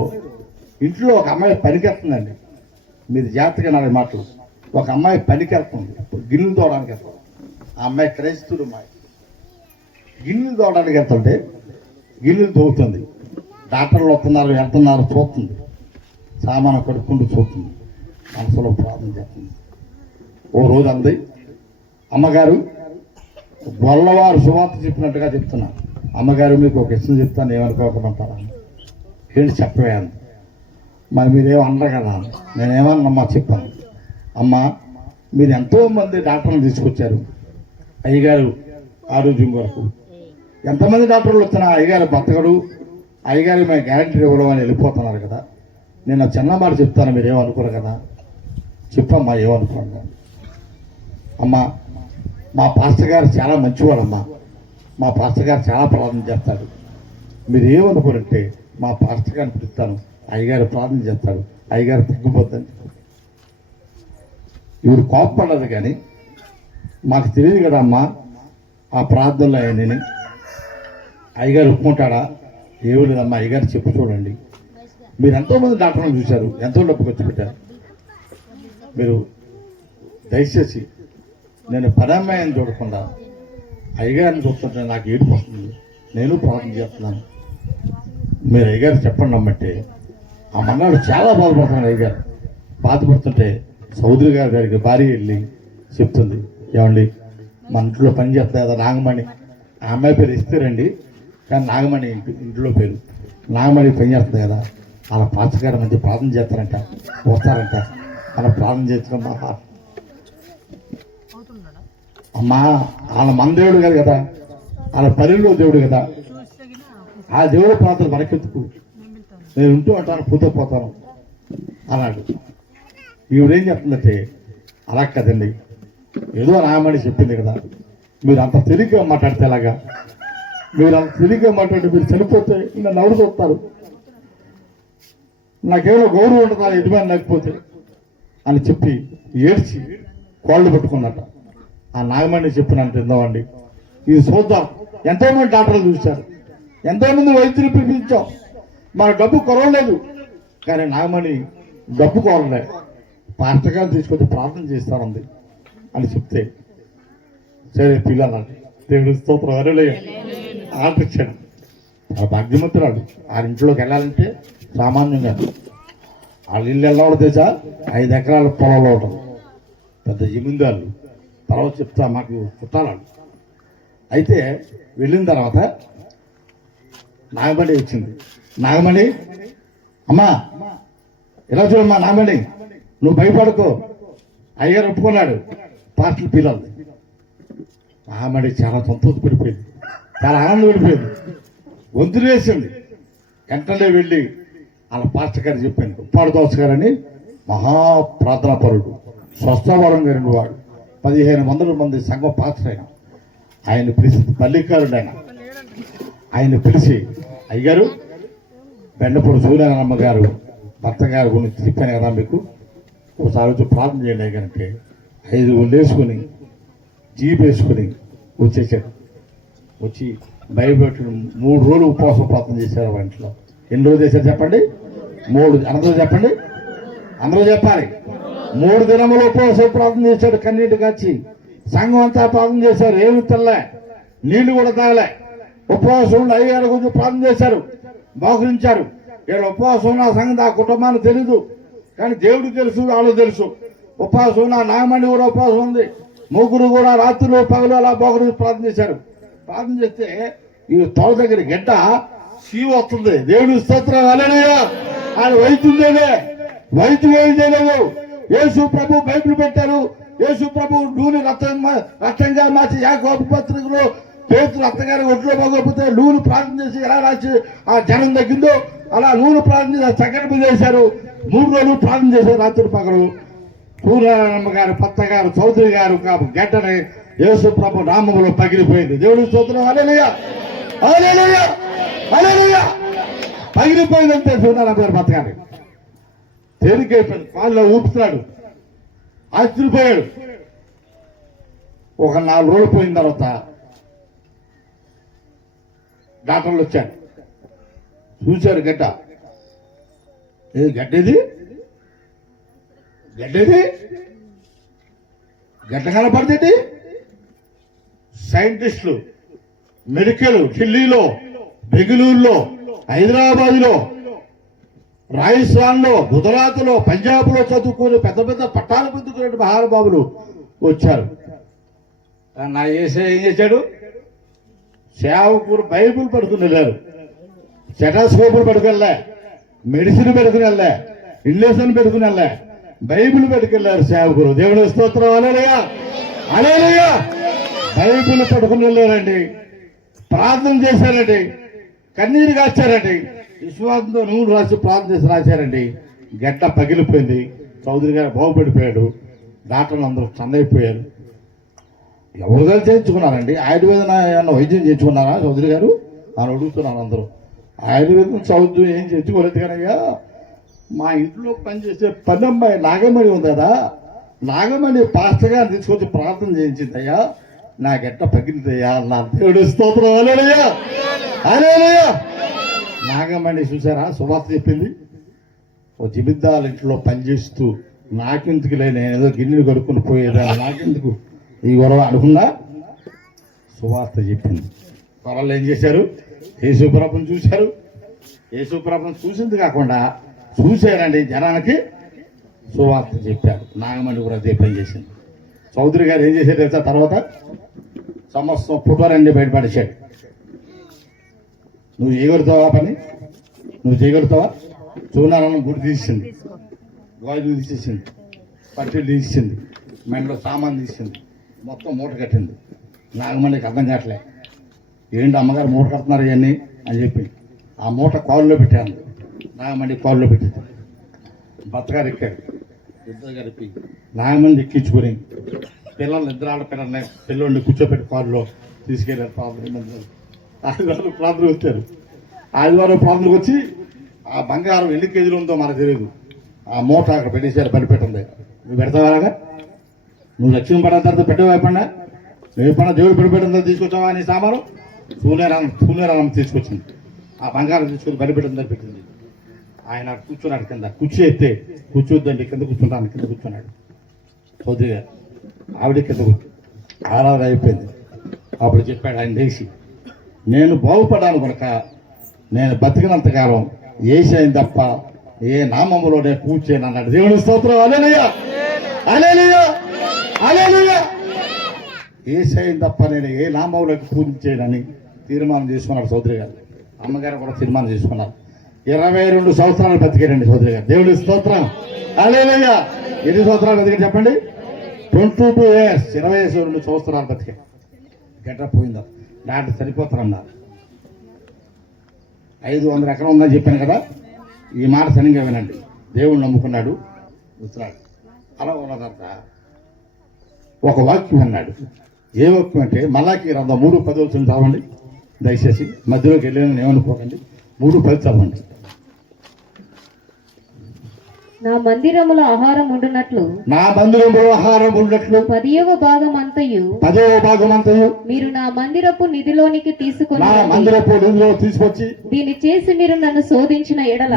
ఇంట్లో ఒక అమ్మాయి పనికెళ్తుందండి. మీరు జాగ్రత్తగా నా మాటలు. ఒక అమ్మాయి పనికెళ్తుంది, గిన్నెలు తోవడానికి వెళ్తుంది. ఆ అమ్మాయి క్రైస్తవుడు అమ్మాయి. గిన్నెలు తోవడానికి వెళ్తుంటే గిన్నెలు తోగుతుంది. డాక్టర్లు వస్తున్నారు, వెళ్తున్నారు, చూస్తుంది, సామాను కడుక్కుంటూ చూస్తుంది, మనసులో ప్రార్థన చేస్తుంది. ఓ రోజు అంది, అమ్మగారు గొల్లవారు సువార్త చెప్పినట్టుగా చెప్తున్నా, అమ్మగారు మీకు ఒక విషయం చెప్తాను, ఏమనుకోకమంటారా? ఏంటి చెప్పవే అంది. మరి మీరేమో అనరు కదా. నేనేమన్నమ్మా చెప్పాను. అమ్మ, మీరు ఎంతోమంది డాక్టర్లు తీసుకొచ్చారు అయ్యగారు ఆరోగ్యం కొరకు. ఎంతమంది డాక్టర్లు వచ్చినా అయ్యగారు బతకడు, అయ్యగారు మేము గ్యారంటీ ఇవ్వడం అని వెళ్ళిపోతున్నారు కదా. నేను చిన్న మాట చెప్తాను, మీరేమనుకోరు కదా. చెప్పమ్మా, ఏమనుకోండి. అమ్మ, మా పాస్టర్ గారు చాలా మంచివాడమ్మా, మా పాస్టర్ గారు చాలా ప్రార్థన చేస్తాడు. మీరు ఏమనుకోరంటే మా పాస్టర్ గారిని పిలుస్తాను, అయ్యగారు ప్రార్థన చేస్తాడు, అయ్యగారు తగ్గిపోద్దని. ఇవి కోప్పడదు, కానీ మాకు తెలియదు కదా అమ్మా ఆ ప్రార్థనలో ఆయనని. అయ్యగారు ఒప్పుకుంటాడా? ఏమి లేదమ్మా, అయ్యగారు చెప్పు చూడండి. మీరు ఎంతోమంది డాక్టర్లను చూశారు, ఎంతో డబ్బు ఖర్చు పెట్టారు. మీరు దయచేసి నేను పరమాయాన్ని చూడకుండా అయ్యగారిని చూస్తుంటే నాకు ఏడుపు వస్తుంది, నేను ప్రార్థన చేస్తున్నాను, మీరు అయ్యగారు చెప్పండి అమ్మంటే. ఆ మన్నాడు చాలా బాధపడుతున్నాడు అయ్యగారు. బాధపడుతుంటే సౌదరి గారి దగ్గరికి భార్య వెళ్ళి చెప్తుంది, ఏమండి మన ఇంట్లో పని చేస్తా కదా నాగమణి, ఆ అమ్మాయి పేరు ఇస్తారండి, కానీ నాగమణి ఇంట్లో పేరు నాగమణి పని చేస్తుంది కదా, అలా పాచగారు మంచి ప్రార్థన చేస్తారంట, వస్తారంట, అలా ప్రార్థన చేస్తున్నామ్మా. అమ్మా, వాళ్ళ మన దేవుడు కాదు కదా, వాళ్ళ పల్లెల్లో దేవుడు కదా, ఆ దేవుడు ప్రార్థన మనకెత్తుకు, నేను ఉంటూ అంటాను, పూతో పోతాను అన్నాడు. ఈవిడేం చెప్తుందంటే, అలా కదండి, ఏదో నాగమణి చెప్పింది కదా, మీరు అంత తెలివిగా మాట్లాడితే ఎలాగా, మీరు అంత తెలివిగా మాట్లాడితే మీరు చనిపోతే నన్ను ఎవరు చూస్తారు, నాకేమో గౌరవం ఉంటుందా యజమాని లేకపోతే అని చెప్పి ఏడ్చి కోళ్ళు పట్టుకున్నట్ట. ఆ నాగమణి చెప్పినంత ఇందామండి, ఇది చూద్దాం, ఎంతోమంది డాక్టర్లు చూశారు, ఎంతోమంది వైద్యులు పిలిపించాం, మన డబ్బు కొరవలేదు, కానీ నాగమణి డబ్బు కోరలే, పాస్టర్ తీసుకొచ్చి ప్రార్థన చేస్తానంది అని చెప్తే, సరే పిల్లలు దేవుడి స్తోత్రం అరులయ్య ఆర్డర్ ఇచ్చాడు. ఆ భాగ్యమంతురాడు. ఆ ఇంట్లోకి వెళ్ళాలంటే సామాన్యంగా వాళ్ళ ఇల్లు వెళ్ళవడం తెచ్చా 5 ఎకరాల పొలంలో ఉంటుంది, పెద్ద జమీందారులు. తర్వాత చెప్తా, మాకు చుట్టాలు. అయితే వెళ్ళిన తర్వాత నాగమణి వచ్చింది. నాగమణి, అమ్మా ఇలా చూడమ్మా, నాగమణి నువ్వు భయపడుకో, అయ్యారు ఒప్పుకున్నాడు, పార్టీలు పిల్లలు. నాగమణి చాలా సంతోషపడిపోయింది, చాలా ఆనందపడిపోయింది, గొంతు వేసింది. వెంటనే వెళ్ళి వాళ్ళ పాస్టర్ గారు చెప్పాను, ఉప్పాడు దోస గారని మహాప్రార్థనాపరుడు, స్వస్థవరం గారిని వాడు, 1500 మంది సంఘం పాస్టర్ అయిన ఆయన పిలిచి, మల్లికారుడు ఆయన పిలిచి, అయ్యారు బెండపూడి సూర్యనారాయణ గారు భర్త గారి గురించి చెప్పాను కదా మీకు, ఒకసారి వచ్చి ప్రార్థన చేయండి అయ్యారంటే 5 ఒళ్ళు వేసుకొని జీప్ వేసుకొని వచ్చేసాడు. వచ్చి భయపెట్టిన 3 రోజులు ఉపవాస ప్రార్థన చేశారు. ఇంట్లో ఎన్ని రోజులు చేశారు చెప్పండి? 3. అందరూ చెప్పండి, అందరూ చెప్పాలి. 3 దినములు ఉపవాస ప్రార్థన చేశాడు, కన్నీటి కాచి. సంఘం అంతా ప్రార్థన చేశారు, ఏమి తెల్లే, నీళ్లు కూడా తాగలే. ఉపవాసం ఉండి అయ్యారు గురించి ప్రార్థన చేశారు, మోకరించారు. వీళ్ళు ఉపవాసం ఉన్న సంగతి ఆ కుటుంబానికి తెలీదు, కానీ దేవుడికి తెలుసు, వాళ్ళు తెలుసు. ఉపవాసం ఉన్న నాగమణి కూడా ఉపవాసం ఉంది, ముగ్గురు కూడా రాత్రులు పగలు అలా మోకరించి ప్రార్థన చేశారు. ప్రార్థన చేస్తే ఈ తోట దగ్గర గడ్డ సీవ వస్తుంది. దేవుడి స్తోత్రం, హల్లెలూయా. ఆయన వైద్యులేదే, వైద్యులు ఏం చేయలేదు. యేసు ప్రభు బైబిల్ పెట్టారు, యేసు ప్రభు నూనె రక్తంగా మార్చి యాకోబు పత్రికలో పేతురు అత్తగారి ఒంట్లో బాగోకపోతే నూనె ప్రార్థన చేసి ఎలా రాసి ఆ జనం తగ్గిందో అలా నూనె ప్రార్థన చేసి చక్కటి చేశారు. 3 రోజులు ప్రార్థన చేశారు రాత్రి పగలు. పూర్ణమ్మ గారు, పత్త గారు, చౌదరి గారు గడ్డని యేసు ప్రభు నామములో పగిలిపోయింది. దేవుడి స్తోత్రం. హల్లెలూయా, హల్లెలూయా, హల్లెలూయా. పగిలిపోయిందంటే పూర్ణమ్మ గారు పత్త గారు తేలికైపోయింది. కాళ్ళలో ఊపుతున్నాడు, ఆశ్చర్యపోయాడు. ఒక 4 రోజులు పోయిన తర్వాత డాక్టర్లు వచ్చారు, చూశారు గడ్డ. ఏది గడ్డది? గడ్డది గడ్డ కనపడుతుంది. సైంటిస్టులు, మెడికల్ ఢిల్లీలో, బెంగళూరులో, హైదరాబాద్లో, రాజస్థాన్లో, గుజరాత్లో, పంజాబ్లో చదువుకుని పెద్ద పెద్ద పట్టాలు పొందుకునే మహానుభావులు వచ్చారు. నా యేసయ్య ఏం చేశాడు? సేవకులు బైబుల్ పడుకుని వెళ్ళారు, స్టెటాస్కోపులు పడుకుని వెళ్ళా, మెడిసిన్ పెట్టుకుని వెళ్ళా, ఇంజక్షన్ పెట్టుకుని వెళ్ళా, బైబుల్ పెట్టుకెళ్ళారు సేవకులు. దేవుడి స్తోత్రం. హల్లెలూయా, హల్లెలూయా. బైబుల్ పట్టుకుని వెళ్ళారండి, ప్రార్థన చేశారండి, కన్నీరు కాచారండి, విశ్వాసంతో నూనె రాసి ప్రార్థన చేసి రాశారండి. గడ్డ పగిలిపోయింది. చౌదరి గారు బాగుపడిపోయాడు. డాక్టర్లు అందరూ చందైపోయారు. ఎవరు చేయించుకున్నారండి? ఆయుర్వేదం ఏమన్నా వైద్యం చేయించుకున్నారా చౌదరి గారు అని అడుగుతున్నారు అందరూ. ఆయుర్వేదం చౌదరి ఏం చేయించుకోలేదు కనయ్యా, మా ఇంట్లో పనిచేసే పనమ్మాయి నాగమణి ఉంది కదా, నాగమణి పాస్టర్ గారిని తీసుకొచ్చి ప్రార్థన చేయించిందయ్యా, నా గడ్డ పగిలిందయ్యా అన్నారు. దేవుడి స్తోత్రం. హల్లెలూయా, హల్లెలూయా. నాగమణి చూసారా సువార్త చెప్పింది? ఓ జిమిద్దాల ఇంట్లో పనిచేస్తూ నాకెందుకు లేని ఏదో గిన్నెలు కడుక్కుని పోయేదా, నాకెందుకు ఈ గొడవ అనుకున్నా సువార్త చెప్పింది. త్వరలో ఏం చేశారు? యేసుప్రభుని చూశారు. యేసుప్రభుని చూసింది కాకుండా చూశారండి, జనానికి సువార్త చెప్పారు. నాగమణి కూడా అదే పని చేసింది. చౌదరి గారు ఏం చేశారు తెలుసా? తర్వాత సమస్తం పుట్టారండి బయటపడేశాడు. నువ్వు చేయగలుగుతావా పని? నువ్వు చేయగలుగుతావా? చూనారన్న గుడి తీసింది, గాజులు తీసేసింది, పట్టీలు తీసింది, మెండలో సామాన్ తీసింది, మొత్తం మూట కట్టింది. నాగమణికి అర్థం కావట్లే, ఏంటి అమ్మగారు మూట కడుతున్నారు ఇవన్నీ అని చెప్పి ఆ మూట కాలులో పెట్టాను. నాగమణి కాలులో పెట్టింది. భర్తగారు ఎక్కారు, ఇద్దరు కలిపి నాగమణి ఎక్కించుకొని పిల్లల్ని ఇద్దరు ఆడపిల్లల్ని పిల్లల్ని కూర్చోబెట్టి కారులో తీసుకెళ్ళారు. ఆదివారం ప్రార్థనకు వచ్చారు. ఆదివారం ప్రార్థనకు వచ్చి ఆ బంగారం ఎన్ని కేజీలు ఉందో మనకు తెలియదు, ఆ మూట అక్కడ పెట్టేశారు. పనిపెట్టింది. నువ్వు పెడతావాగా? నువ్వు లక్ష్యం పడిన తర్వాత పెట్టేవాయిపండా? నువ్వు ఎప్పుడన్నా దేవుడు పడిపెట్టిన తీసుకొచ్చావా నీ సామాను? సూర్యరామం తీసుకొచ్చింది. ఆ బంగారం తీసుకొని బలిపెట్టిన పెట్టింది. ఆయన కూర్చున్నాడు కింద. కుర్చీ ఎత్తే కూర్చోద్దండి, కింద కూర్చుంటాను. కింద కూర్చున్నాడు చౌదరి గారు. ఆవిడ కింద ఆరాధన అయిపోయింది. అప్పుడు చెప్పాడు ఆయన లేచి, నేను బాగుపడ్డాను కనుక నేను బతికినంతకాలం ఏసైన తప్ప ఏ నామములో నేను పూజ చేయను అన్నాడు. దేవుని స్తోత్రం. హల్లెలూయా, హల్లెలూయా, హల్లెలూయా. ఏసైన తప్ప నేను ఏ నామంలోకి పూజ చేయనని తీర్మానం చేసుకున్నాడు చౌదరి గారు. అమ్మగారు కూడా తీర్మానం చేసుకున్నారు. 22 సంవత్సరాలు బతికారండి చౌదరి గారు. దేవుడి స్తోత్రం. హల్లెలూయా. ఎన్ని సంవత్సరాలు బతికారు చెప్పండి? 22 years, 22 సంవత్సరాలు బతికారు. గడ్డ పోయిందా? దాంట్లో సరిపోతారన్నారు. 500 ఎకరం ఉందని చెప్పాను కదా. ఈ మాట సరిగ్గా వినండి. దేవుడు నమ్ముకున్నాడు, వస్తున్నాడు. అలా ఉన్నదంట ఒక వాక్యం అన్నాడు. ఏ వాక్యం అంటే మలాకి గ్రంథం 3:10 చదవండి దయచేసి. మధ్యలోకి వెళ్ళిన ఏమనుకోకండి. 3:10 చదవండి. నా మందిరములో ఆహారం ఉండునట్లు, నా మందిరములో ఆహారం ఉండట్లు 10వ భాగం అంతయు, 10వ భాగం అంతయు మీరు నా మందిరపు నిధిలోనికి తీసుకొని నా మందిరపు నిధిలో తీసుకొచ్చి దీన్ని చేసి మీరు నన్ను శోధించిన ఎడల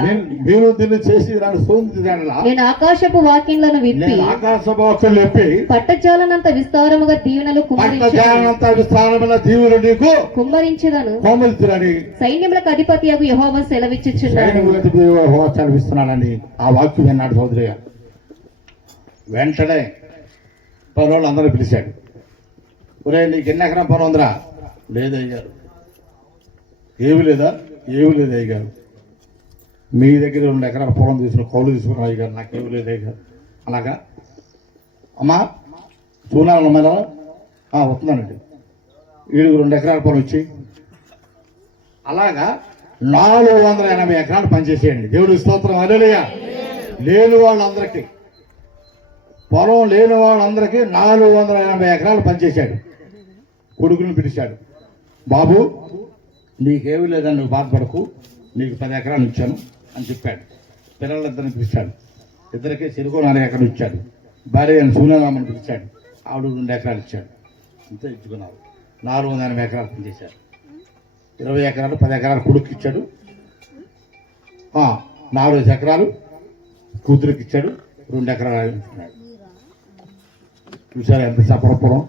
మీరు దీన్ని చేసి నన్ను శోధించిన నేను ఆకాశపు వాక్యములను విప్పి ఆకాశపు వాక్యములు విప్పి పట్టజాలనంత విస్తారముగా దీవెనలు విస్తారమైన దీవులు నీకు కుమ్మరించదను కోమలితులని సైన్యములకు అధిపతియగు యెహోవా సెలవిచ్చుచున్నాడు. సెలవిస్తున్నాడని ఆ వాక్యం విన్నాడు చౌదరి గారు. వెంటనే పనులు అందరూ పిలిచాడు. ఒరే నీకు ఎన్ని ఎకరం పొలం ఉందిరా? లేదయ్యారు. ఏమి లేదా? ఏమి లేదు అయ్యారు. మీ దగ్గర 2 ఎకరాల పొలం తీసుకుని కౌలు తీసుకున్నాం అయ్యారు. నాకేమి లేదు అయ్యారు. అలాగా అమ్మా చూనాల మీద వస్తున్నానండి. వీడికి 2 ఎకరాల పొలం వచ్చి అలాగా 480 ఎకరాలు పనిచేసేయండి. దేవుడి స్తోత్రం. హల్లెలూయా. లేని వాళ్ళందరికీ, పొలం లేని వాళ్ళందరికీ 480 ఎకరాలు పనిచేశాడు. కొడుకుని పిలిచాడు, బాబు నీకేమీ లేదని నువ్వు బాధపడకు, నీకు 10 ఎకరాలు ఇచ్చాను అని చెప్పాడు. పిల్లలిద్దరిని పిలిచాడు, ఇద్దరికే చెరుకు 4 ఎకరాలు ఇచ్చాడు. భార్య అయిన సూర్యరామని పిలిచాడు, ఆవిడ 2 ఎకరాలు ఇచ్చాడు. అంతే ఇచ్చుకున్నారు. 480 ఎకరాలు పనిచేశారు. 20 ఎకరాలు 10 ఎకరాలు కొడుకు ఇచ్చాడు, 4 ఎకరాలు కూతురికి ఇచ్చాడు, 2 ఎకరాలు ఇచ్చుకున్నాడు. చూసారా ఎంత సమర్పణం?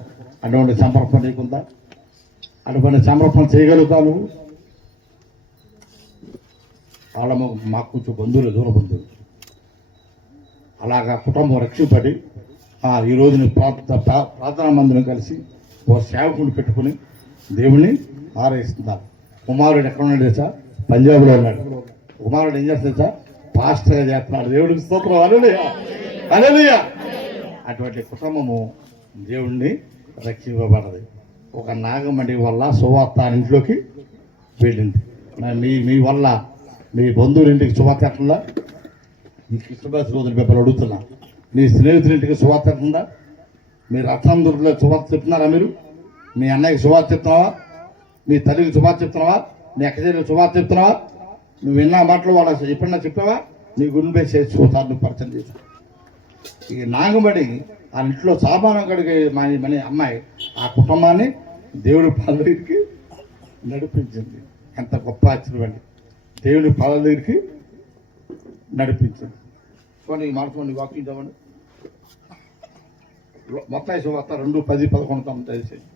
అటువంటి సమర్పణ నీకుందా? అటువంటి సమర్పణ చేయగలుగుతావు నువ్వు? వాళ్ళ మాకు కొంచెం బంధువులు, దూర బంధువులు. అలాగా కుటుంబం రక్షింపడి ఈరోజు నీ ప్రార్థనా మందిరం కలిసి ఓ సేవకుని పెట్టుకుని దేవుణ్ణి ఆరాధిస్తున్నారు. కుమారుడు ఎక్కడ ఉన్నాడు తెలుసా? పంజాబ్లో ఉన్నాడు. కుమారుడు ఏం చేస్తాడు? పాస్టర్గా చేస్తున్నాడు. దేవుడికి స్తోత్రం. హల్లెలూయా, హల్లెలూయా. అటువంటి కుటుంబము దేవుణ్ణి రక్షింపబడదు. ఒక నాగమణి వల్ల సువార్త ఇంట్లోకి వెళ్ళింది. మీ వల్ల మీ బంధువులింటికి సువార్త ఎట్టుందా? ఈ క్రిస్మస్ రోజున మిమ్మల్ని అడుగుతున్నా, మీ స్నేహితులింటికి సువార్త ఎట్టుందా? మీరు రత్నందులో సువార్త చెప్తున్నారా? మీరు మీ అన్నయ్యకి సువార్త చెప్తున్నావా? మీ తల్లికి సువార్త చెప్తున్నావా? మీ అక్కచెల్లికి సువార్త చెప్తున్నావా? నువ్వు విన్న మాటలు వాళ్ళకి ఎప్పుడన్నా చెప్పావా? నీ గుండె చేసి చూసారు పరిచయం చేసి. ఈ నాగమణి ఆ ఇంట్లో సామానం కడిగే మన అమ్మాయి ఆ కుటుంబాన్ని దేవుడి పాల దగ్గరికి నడిపించింది. ఎంత గొప్ప ఆశ్చర్యం అండి! దేవుడి పాల దగ్గరికి నడిపించింది. కొన్ని మార్చుకోండి, వాకింగ్ చదవండి. మత్తయి సువార్త 2:10-11 తెలిసేది.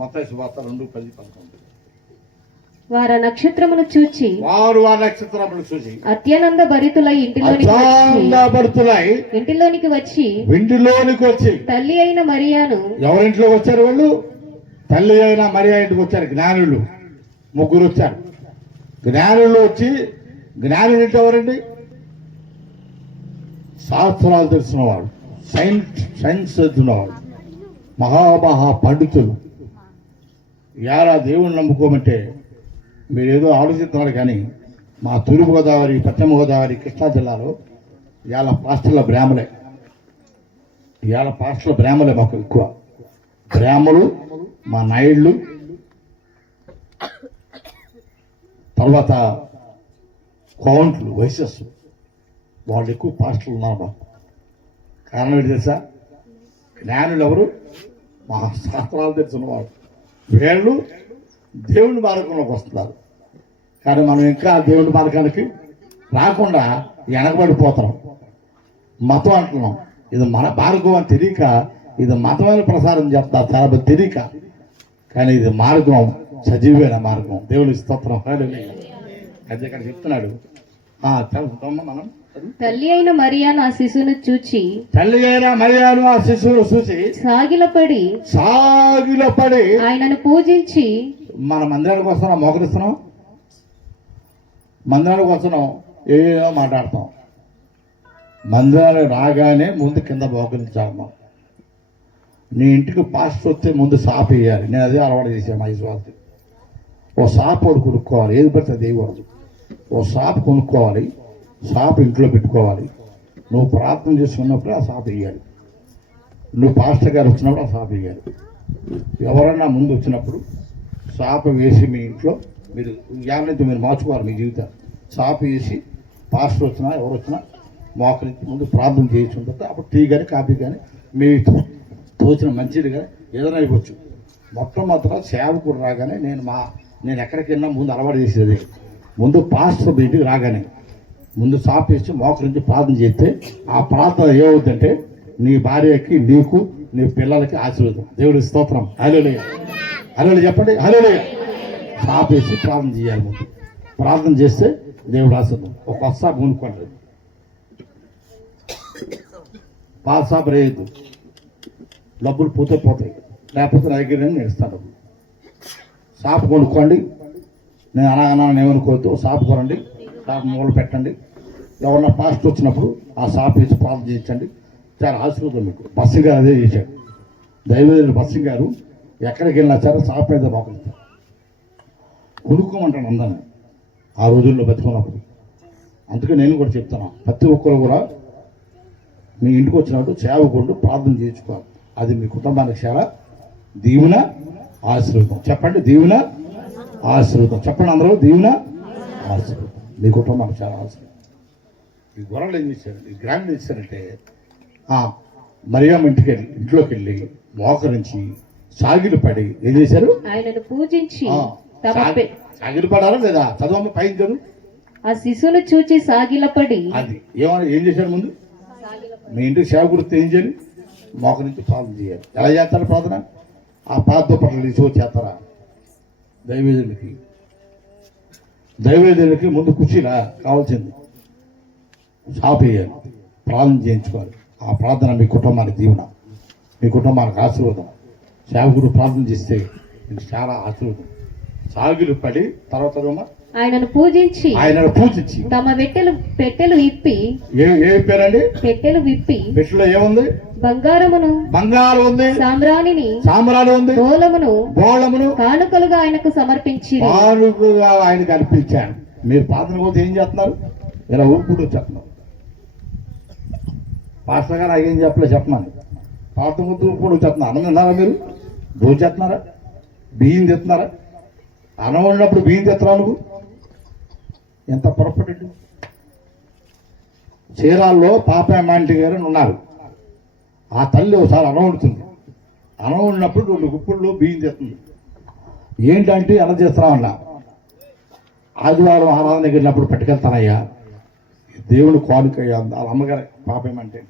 మత్తయి సువార్త 2:10-11. వారు ఆ నక్షత్రమును చూచి అత్యానంద భరితులై ఇంటిలోనికి వచ్చి తల్లి అయిన మరియాను. ఎవరింట్లోకి వచ్చారు వాళ్ళు? తల్లి అయిన మరియా ఇంటికి వచ్చారు. జ్ఞానులు 3 వచ్చారు. జ్ఞానులు వచ్చి, జ్ఞానులు అంటే ఎవరండి? శాస్త్రాలు తెలిసినవాడు, సైన్స్ తెలిసినవాడు, మహా పండితులు. యారా దేవుణ్ణి నమ్ముకోమంటే మీరు ఏదో ఆలోచిస్తున్నారు కానీ మా తూర్పుగోదావరి, పశ్చిమ గోదావరి, కృష్ణా జిల్లాలో ఇవాళ పాస్టర్ల బ్రాహ్మలే మాకు ఎక్కువ. బ్రాహ్మలు, మా నాయుళ్ళు, తర్వాత కౌంట్లు, వైశ్యస్సు, వాళ్ళు ఎక్కువ పాస్టర్లు ఉన్నారు మాకు. కారణం ఏంటి తెలుసా? జ్ఞానులు ఎవరు? మా శాస్త్రాలు తెలిసినవాడు. వీళ్ళు దేవుని మార్గంలోకి వస్తున్నారు. కానీ మనం ఇంకా దేవుని మార్గానికి రాకుండా వెనకబడిపోతున్నాం. మతం అంటున్నాం. ఇది మన మార్గం అని తెలియక ఇది మతమైన ప్రసారం చేస్తారు చాలా మంది తెలియక. కానీ ఇది మార్గం, సజీవమైన మార్గం. దేవుని స్తోత్రం. అదే ఇక్కడ చెప్తున్నాడు. చదువుతామా మనం? తల్లి అయిన మరియాను ఆ శిశువును చూచి సాగిలపడి ఆయనను పూజించి. మన మందిరానికి వస్తున్నాం, మోకరిస్తున్నాం, మందిరానికి వస్తున్నాం, ఏదో మాట్లాడతాం. మందిరానికి రాగానే ముందు కింద మోకరించాలమ్మా. నీ ఇంటికి పాస్టర్ వస్తే ముందు సాప్ వేయాలి. నేను అదే అలవాటు చేశాను. మా విశ్వాసం ఓ సాప్ ఒకటి కొనుక్కోవాలి. ఏది పడితే అది వేయకూడదు. ఓ సాప్ కొనుక్కోవాలి, సాప్ ఇంట్లో పెట్టుకోవాలి. నువ్వు ప్రార్థన చేసుకున్నప్పుడు ఆ సాప్ వేయాలి. నువ్వు పాస్టర్ గారు వచ్చినప్పుడు ఆ సాప్ వేయాలి. ఎవరన్నా ముందు వచ్చినప్పుడు సాప వేసి మీ ఇంట్లో మీరు యావనైతే మీరు మార్చుకోవాలి మీ జీవితాన్ని. సాప వేసి పాస్టర్ వచ్చినా ఎవరు వచ్చినా మోకరించి ముందు ప్రార్థన చేయించి ఉంటుంది. అప్పుడు టీ కానీ కాఫీ కానీ మీ తోచిన మంచిది కానీ ఏదైనా ఇవ్వచ్చు. మొట్టమొదట సేవకుడు రాగానే నేను ఎక్కడికి వెళ్ళినా ముందు అలవాటు చేసేది ముందు పాస్టర్ ఇంటికి రాగానే ముందు సాప వేసి మోకరించి ప్రార్థన చేస్తే ఆ ప్రార్థన ఏమవుతుందంటే నీ భార్యకి, నీకు, నీ పిల్లలకి ఆశీర్వాదం. దేవుడి స్తోత్రం. హల్లెలూయా, హల్లెలూయా చెప్పండి. హల్లెలూయా. సాపేసి ప్రార్థన చేయాలి. ముందు ప్రార్థన చేస్తే దేవుడు ఆశీర్వాదం. ఒక సాప కొనుక్కోండి. పాత సాప రేయద్దు, డబ్బులు పోతాయి. లేకపోతే నా దగ్గర నేను ఇస్తాను డబ్బులు. సాప కొనుక్కోండి. నేను అనాగనాన్ని ఏమనుకోవద్దు. సాప కొనండి, సాప మూల పెట్టండి. ఎవరన్నా పాస్ట్ వచ్చినప్పుడు ఆ సాప వేసి ప్రార్థన చేయించండి. చాలా ఆశీర్వాదం మీకు. బస్సు గారు అదే చేశాడు. దైవజనుడు బస్సు గారు ఎక్కడికి వెళ్ళినా సరే షాప్ మీద మోకరిస్తారు, కొనుక్కోమంటాను అందరినీ ఆ రోజుల్లో బతుకున్నప్పుడు. అందుకే నేను కూడా చెప్తాను, ప్రతి ఒక్కరు కూడా మీ ఇంటికి వచ్చినప్పుడు సేవకుంటూ ప్రార్థన చేయించుకోవాలి. అది మీ కుటుంబానికి చాలా దీవెన ఆశీర్వాదం. చెప్పండి, దీవెన ఆశీర్వాదం. చెప్పండి అందరూ, దీవెన ఆశీర్వాదం. మీ కుటుంబానికి చాలా ఆశీర్వాదం. ఈ గొర్రెలు ఏం చేశారు, ఈ గ్రాండ్ ఏం చేశారంటే మరియమ్మ ఇంట్లోకి వెళ్ళి మోకరించి సాగిలు పడి ఏం చేశారు, ఆయనను పూజించి సాగిలు పడాలా లేదా? చదవమ్మ పైన చదువు. ఆ శిశువును చూచి సాగిలపడి అది ఏం చేశారు ముందు? మీ ఇంటికి సేవ గుర్తు ఏం చేయాలి? మోకరించి ప్రార్థన చేయాలి. ఎలా చేస్తారు ప్రార్థన? ఆ ప్రార్థన పట్ల తీసుకొని చేస్తారా? దైవజనులకి ముందు కుర్చీలా కావాల్సింది షాప్ వేయాలి, ప్రార్థన చేయించుకోవాలి. ఆ ప్రార్థన మీ కుటుంబానికి దీవెన, మీ కుటుంబానికి ఆశీర్వాదం. సేవకుడు ప్రార్థన చేస్తే మీకు చాలా ఆశీర్వాదం. సాగిలు పడి తర్వాత ఆయనను పూజించి తమ పెట్టెలు విప్పి ఏ పేరండి? పెట్టెలు విప్పి పెట్టెలో ఏముంది? బంగారం ఉంది, సాంబ్రాణి ఉంది, బోళమును కానుకలుగా ఆయనకు సమర్పించి ఆయనకు అర్పించాను. మీరు ప్రార్థన కోసం ఏం చేస్తున్నారు? ఇలా ఊపుకుంటూ చెప్తున్నారు. పాస్టర్ గారు ఏం చెప్పమని ప్రార్థన ముందు ఊపుకుంటూ చెప్తున్నారు. అన్నం తిన్నారా? మీరు భోజనం చేస్తున్నారా? బియ్యం తెస్తున్నారా? అన్నం వండినప్పుడు బియ్యం తెస్తున్నావు నువ్వు? ఎంత పొరపాటు. చీరాల్లో పాపమ్మాంటి గారు ఉన్నారు. ఆ తల్లి ఒకసారి అన్నం వండుతుంది. అన్నం వండినప్పుడు 2 గుప్పుళ్ళు బియ్యం తెస్తుంది. ఏంటంటే అలా చేస్తున్నామన్నా, ఆదివారం ఆరాధనకి వెళ్ళినప్పుడు పట్టుకెళ్తానయ్యా, దేవుడు కానుకయ్యా. వాళ్ళ అమ్మగారే పాపేమంటే,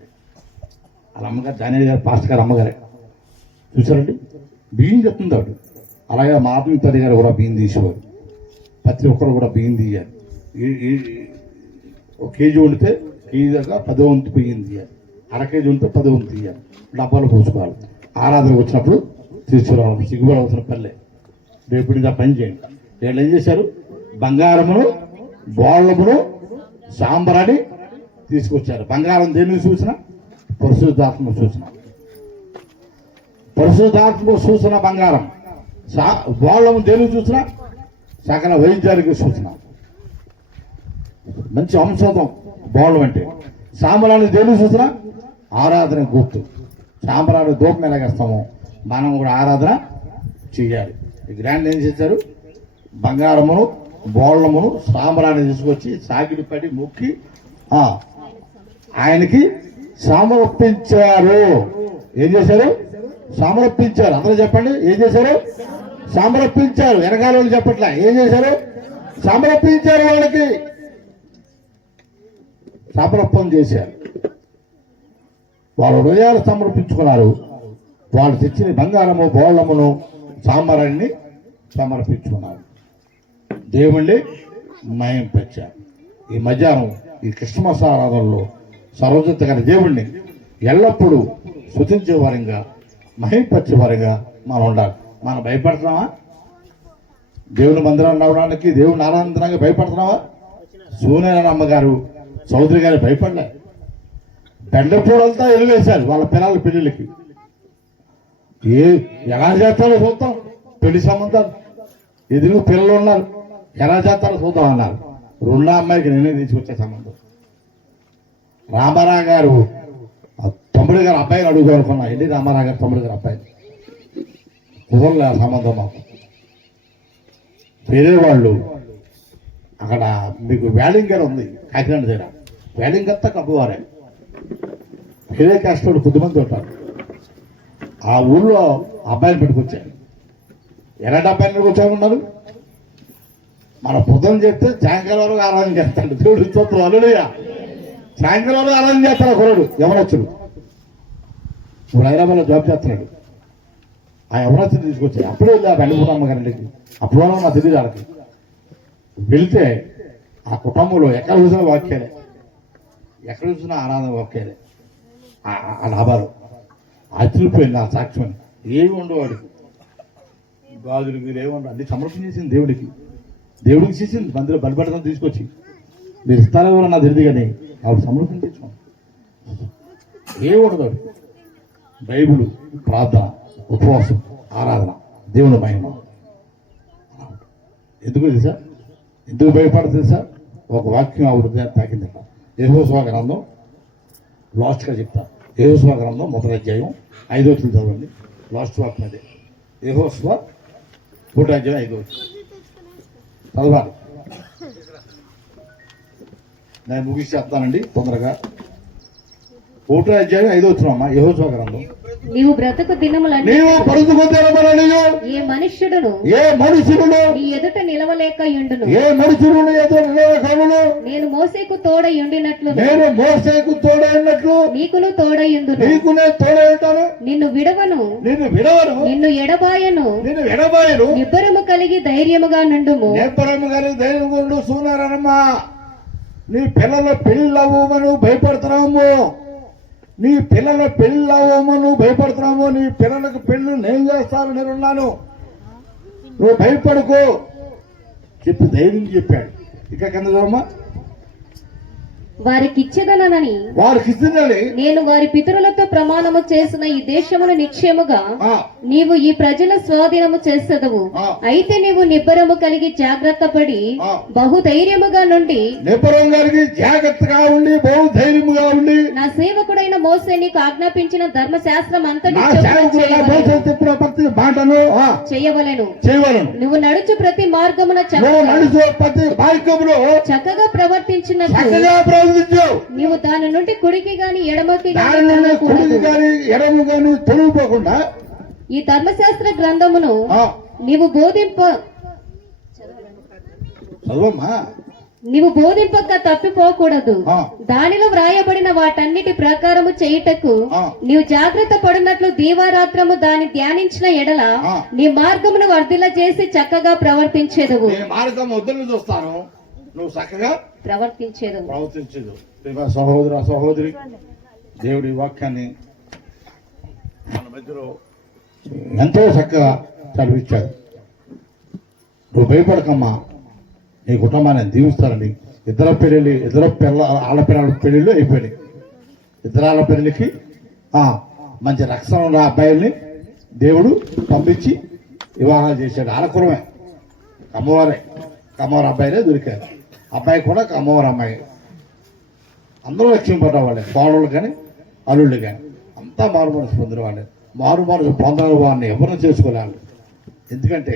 వాళ్ళ అమ్మగారు జానీ గారు, పాస్టర్ గారు అమ్మగారే. చూసారండి, బియ్యం చెప్తుంది ఆవిడ. అలాగే మా ఆత్మీయ గారు కూడా బియ్యం తీసేవారు. ప్రతి ఒక్కరు కూడా బియ్యం తీయాలి. 1 కేజీ వండితే కేజీ దాకా 10 వంతు బియ్యం తీయాలి. 1/2 కేజీ ఉంటే 10 వంతు తీయాలి. డబ్బాలు పోసుకోవాలి. ఆరాధనకు వచ్చినప్పుడు తీసుకురావాలి. సిగ్గుపడవలసిన పల్లె. రేపు ఇంకా పని చేయండి. వీళ్ళు ఏం చేశారు? బంగారమును, బోళ్ళమును, సాంబ్రాన్ని తీసుకొచ్చారు. బంగారం దేన్ని సూచన? పరిశుద్ధాత్మ సూచన. పరిశుద్ధాత్మ సూచన బంగారం. బోళ్ళము దేని సూచన? సకల వైద్యానికి సూచన. మంచి ఔషధం బోళ్ళం అంటే. సాంబ్రాన్ని దేని సూచన? ఆరాధన గుర్తు. సాంబ్రాన్ని దూపం ఎలాగేస్తామో మనం కూడా ఆరాధన చేయాలి. ఈ గ్రాండ్ ఏం చేశారు? బంగారమును, బోళ్ళమును, సాంబ్రాన్ని తీసుకొచ్చి సాగిడి పడి మొక్కి ఆయనకి సమర్పించారు. ఏం చేశారు? సమర్పించారు. అందరూ చెప్పండి, ఏం చేశారు? సమర్పించారు. వెనకాల వాళ్ళు చెప్పట్లే. ఏం చేశారు? సమర్పించారు. వాళ్ళకి సమర్పణ చేశారు. వాళ్ళ హృదయాలు సమర్పించుకున్నారు. వాళ్ళు తెచ్చిన బంగారము, బోళ్ళమును, సాంబారాన్ని సమర్పించుకున్నారు. దేవుణ్ణి మహింపరిచారు. ఈ మధ్యాహ్నం ఈ క్రిస్మస్ ఆరాధనలో సర్వోన్నత గారి దేవుణ్ణి ఎల్లప్పుడూ స్తుతించే వారంగా, మహింపరిచే వారంగా మనం ఉండాలి. మనం భయపడుతున్నావా? దేవుని మందిరాన్ని నడవడానికి, దేవుని ఆరాధనకి భయపడుతున్నావా? సూర్యనారాయణ అమ్మగారు, చౌదరి గారు భయపడలే. బెండపూడంతా ఎలివేశారు వాళ్ళ పిల్లల పెళ్లిళ్ళకి. ఎలా చేస్తారో చూద్దాం. పెళ్లి సంబంధాలు ఎదురు పిల్లలు ఉన్నారు, ఎలా చేస్తారో చూద్దాం అన్నారు. 2వ అమ్మాయికి నేనే తీసుకొచ్చే సంబంధం. రామారావు గారు తమ్ముడు గారు అబ్బాయిని అడుగుదనుకున్నా. ఏంటి రామారావు గారు తమ్ముడు గారు అబ్బాయి కుదరలే ఆ సంబంధం మాకు. వేరే వాళ్ళు అక్కడ మీకు వేలింగర్ ఉంది కాకినాడ దగ్గర. వేలింగ్ అంతా కప్పువారే. వేరే కాస్టోడు కొద్దిమంది ఉంటారు. ఆ ఊళ్ళో అబ్బాయిని పెట్టుకొచ్చారు. ఎలాంటి అబ్బాయిని కూర్చోమన్నారు? మన పొద్దున చెప్తే సాయంకాలం వరకు ఆరాధన చేస్తాడు. దేవుడు స్తోత్రం, హల్లెలూయా. సాయంకాలం వరకు ఆరాధన చేస్తాడు కుర్రాడు, యవనస్తుడు. ఇప్పుడు హైదరాబాద్లో జాబ్ చేస్తున్నాడు. ఆ యవనస్తుని తీసుకొచ్చాడు. అప్పుడే వెళ్ళి ఆ బెండపూడమ్మ గారింటికి. అప్పుడు నా తెలియదు వాళ్ళకి. వెళితే ఆ కుటుంబంలో ఎక్కడ చూసినా వాక్యాలే, ఎక్కడ చూసినా ఆరాధన వాక్యాలే. ఆ లాభాలు ఆశ్చర్యపోయింది ఆ సాక్ష్యం. ఏమి ఉండేవాడికి గాజులు మీరు ఏమన్నా అన్ని సమర్పించేసింది దేవుడికి. దేవుడికి చేసింది. మందిలో బలిపెడతాను తీసుకొచ్చి. మీరు ఇస్తారో కూడా నాకు తెలియదు, కానీ ఆవిడ సమర్పించేసుకోండి. ఏముండదు. బైబిల్, ప్రార్థన, ఉపవాసం, ఆరాధన, దేవుని మహిమ. ఎందుకు తెలుసా? ఎందుకు భయపడుతుంది సార్? ఒక వాక్యం ఆ హృదయాన్ని తాకింది. యెహోషువ గ్రంథం లాస్ట్గా చెప్తా. యెహోషువ గ్రంథం 1వ అధ్యాయం 5వ వచనం చదవండి. లాస్ట్ వాక్యం అదే. యెహోషువ 1వ అధ్యాయం 5వ వచనం చదవాలి. నేను ముగిస్తానండి తొందరగా. 1వ అధ్యాయం 5వ వచనం అమ్మా. యెహోషువ గ్రంథం. నీవు బ్రతుకు దినములన్నీ నీవు బ్రతుకు దినములన్నీ ఏ మనుష్యుడును నీ ఎదుట నిలవలేకయుండును. ఏ మనుషుడు ఎదుట నిలవకయుండును. నేను మోసేకు తోడయుండినట్లు నేను మోసేకు తోడైనట్లు నీకును తోడయుండును. నీకునే తోడై ఉంటాను. నిన్ను విడవను, విడవను, నిన్ను ఎడబాయను. ఎడబాయను. నిబ్బరము కలిగి ధైర్యముగా నుండుము. నిబ్బరము కలిగి ధైర్యముగా సూనారమ్మా. నీ పిల్లల పెళ్ళవమను భయపడుతున్నాము. నీ పిల్లల పెళ్ళవమను భయపడుతున్నాము. నీ పిల్లలకు పెళ్ళి నేను చేస్తాను, నేనున్నాను, నువ్వు భయపడుకో చెప్పి ధైర్యం చెప్పాడు. ఇక కింద చూడమ్మా. వారికిచ్చేదనని నేను వారి పితరులతో ప్రమాణము చేసిన ఈ దేశమును నిక్షేముగా నీవు ఈ ప్రజల స్వాధీనము చేసేదవు. అయితే నీవు నిబ్బరము కలిగి జాగ్రత్త పడి బహుధైర్యముగా నుండి జాగ్రత్తగా ఉండి బహుధైర్యముగా ఉండి నా సేవకుడైన మోసే నీకు ఆజ్ఞాపించిన ధర్మశాస్త్రం అంతటి మాటను చేయవలెను. నువ్వు నడుచు ప్రతి మార్గమున చక్కగా ప్రవర్తించినట్లు నీవు దాని నుండి కుడికి గాని ఎడమకి గాని తొలగిపోకుండా ఈ ధర్మశాస్త్ర గ్రంథమును నీవు బోధింపక తప్పిపోకూడదు. దానిలో వ్రాయబడిన వాటన్నిటి ప్రకారము చేయుటకు నీవు జాగ్రత్త పడినట్లు దీవారాత్రము దాన్ని ధ్యానించిన ఎడల నీ మార్గమును వర్ధిల్ల చేసి చక్కగా ప్రవర్తించేదవు. చూస్తాను, నువ్వు చక్కగా ప్రవర్తించేదు. సహోదర సహోదరి, దేవుడి వాక్యాన్ని మన మధ్యలో ఎంతో చక్కగా చదివించాడు. నువ్వు భయపడకమ్మా, నీ కుటుంబాన్ని దీవిస్తారని. ఇద్దరు ఆడపిల్లల పెళ్ళిళ్ళు అయిపోయినాయి. ఇద్దరు ఆడపిల్లలకి మంచి రక్షణ ఉన్న అబ్బాయిల్ని దేవుడు పంపించి వివాహాలు చేశాడు. ఆడకురమే, కమ్మవారి అబ్బాయిలే దొరికారు. అబ్బాయి కూడా కమ్మవారి అమ్మాయి. అందరూ రక్షింపడ్డ వాళ్ళే, కోడళ్ళు కానీ అల్లుళ్ళు కానీ అంతా మారు మనసు పొందిన వాళ్ళే. మారు మనసు పొందని వాడిని ఎవరిని చేసుకోలేరు. ఎందుకంటే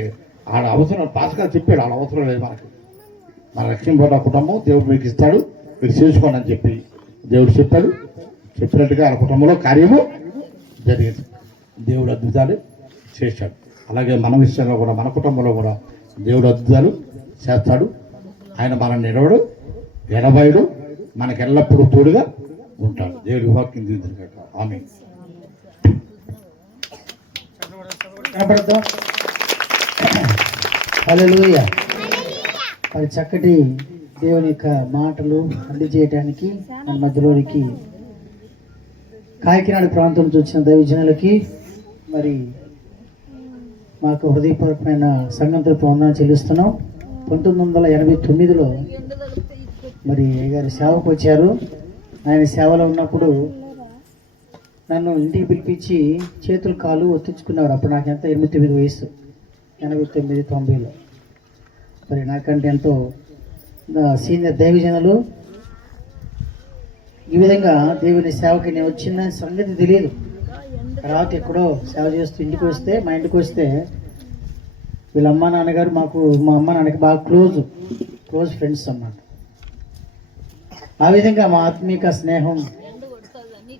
ఆడ అవసరం పాస్గా చెప్పాడు, ఆడ అవసరం లేదు మనకి. మన రక్షింపడ్డ కుటుంబం దేవుడు మీకు ఇస్తాడు, మీరు చేసుకోండి అని చెప్పి దేవుడు చెప్పాడు. చెప్పినట్టుగా ఆ కుటుంబంలో కార్యము జరిగింది. దేవుడు అద్భుతాలు చేశాడు. అలాగే మన విషయంలో కూడా, మన కుటుంబంలో కూడా దేవుడు అద్భుతాలు చేస్తాడు. ఆయన మనల్ని నిలవడు, ఎడబాయుడు, మనకు ఎల్లప్పుడూ తోడుగా ఉంటాడు. దేవుడి వాక్యం దీవించుగాక. ఆమేన్. హల్లెలూయా. మరి చక్కటి దేవుని యొక్క మాటలు అందజేయడానికి మన మధ్యలోనికి కాకినాడ ప్రాంతం నుంచి వచ్చిన దైవజనులకి మరి మాకు హృదయపూర్వకమైన సంఘం తరపున వందనాలు చెల్లిస్తున్నాం. 1989లో మరి గారి సేవకు వచ్చారు. ఆయన సేవలో ఉన్నప్పుడు నన్ను ఇంటికి పిలిపించి చేతులు కాళ్ళు ఒత్తించుకున్నారు. అప్పుడు నాకు ఎంత 89 వయసు, 89, 90లో. మరి నాకంటే ఎంతో సీనియర్ దైవజనులు. ఈ విధంగా దేవుని సేవకి నేను వచ్చిన సంగతి తెలియదు. తర్వాత ఎక్కడో సేవ చేస్తూ ఇంటికి వస్తే, మా ఇంటికి వస్తే వీళ్ళ అమ్మ నాన్నగారు మా అమ్మ నాన్నకి బాగా క్లోజ్ ఫ్రెండ్స్ అన్నమాట. ఆ విధంగా మా ఆత్మీక స్నేహం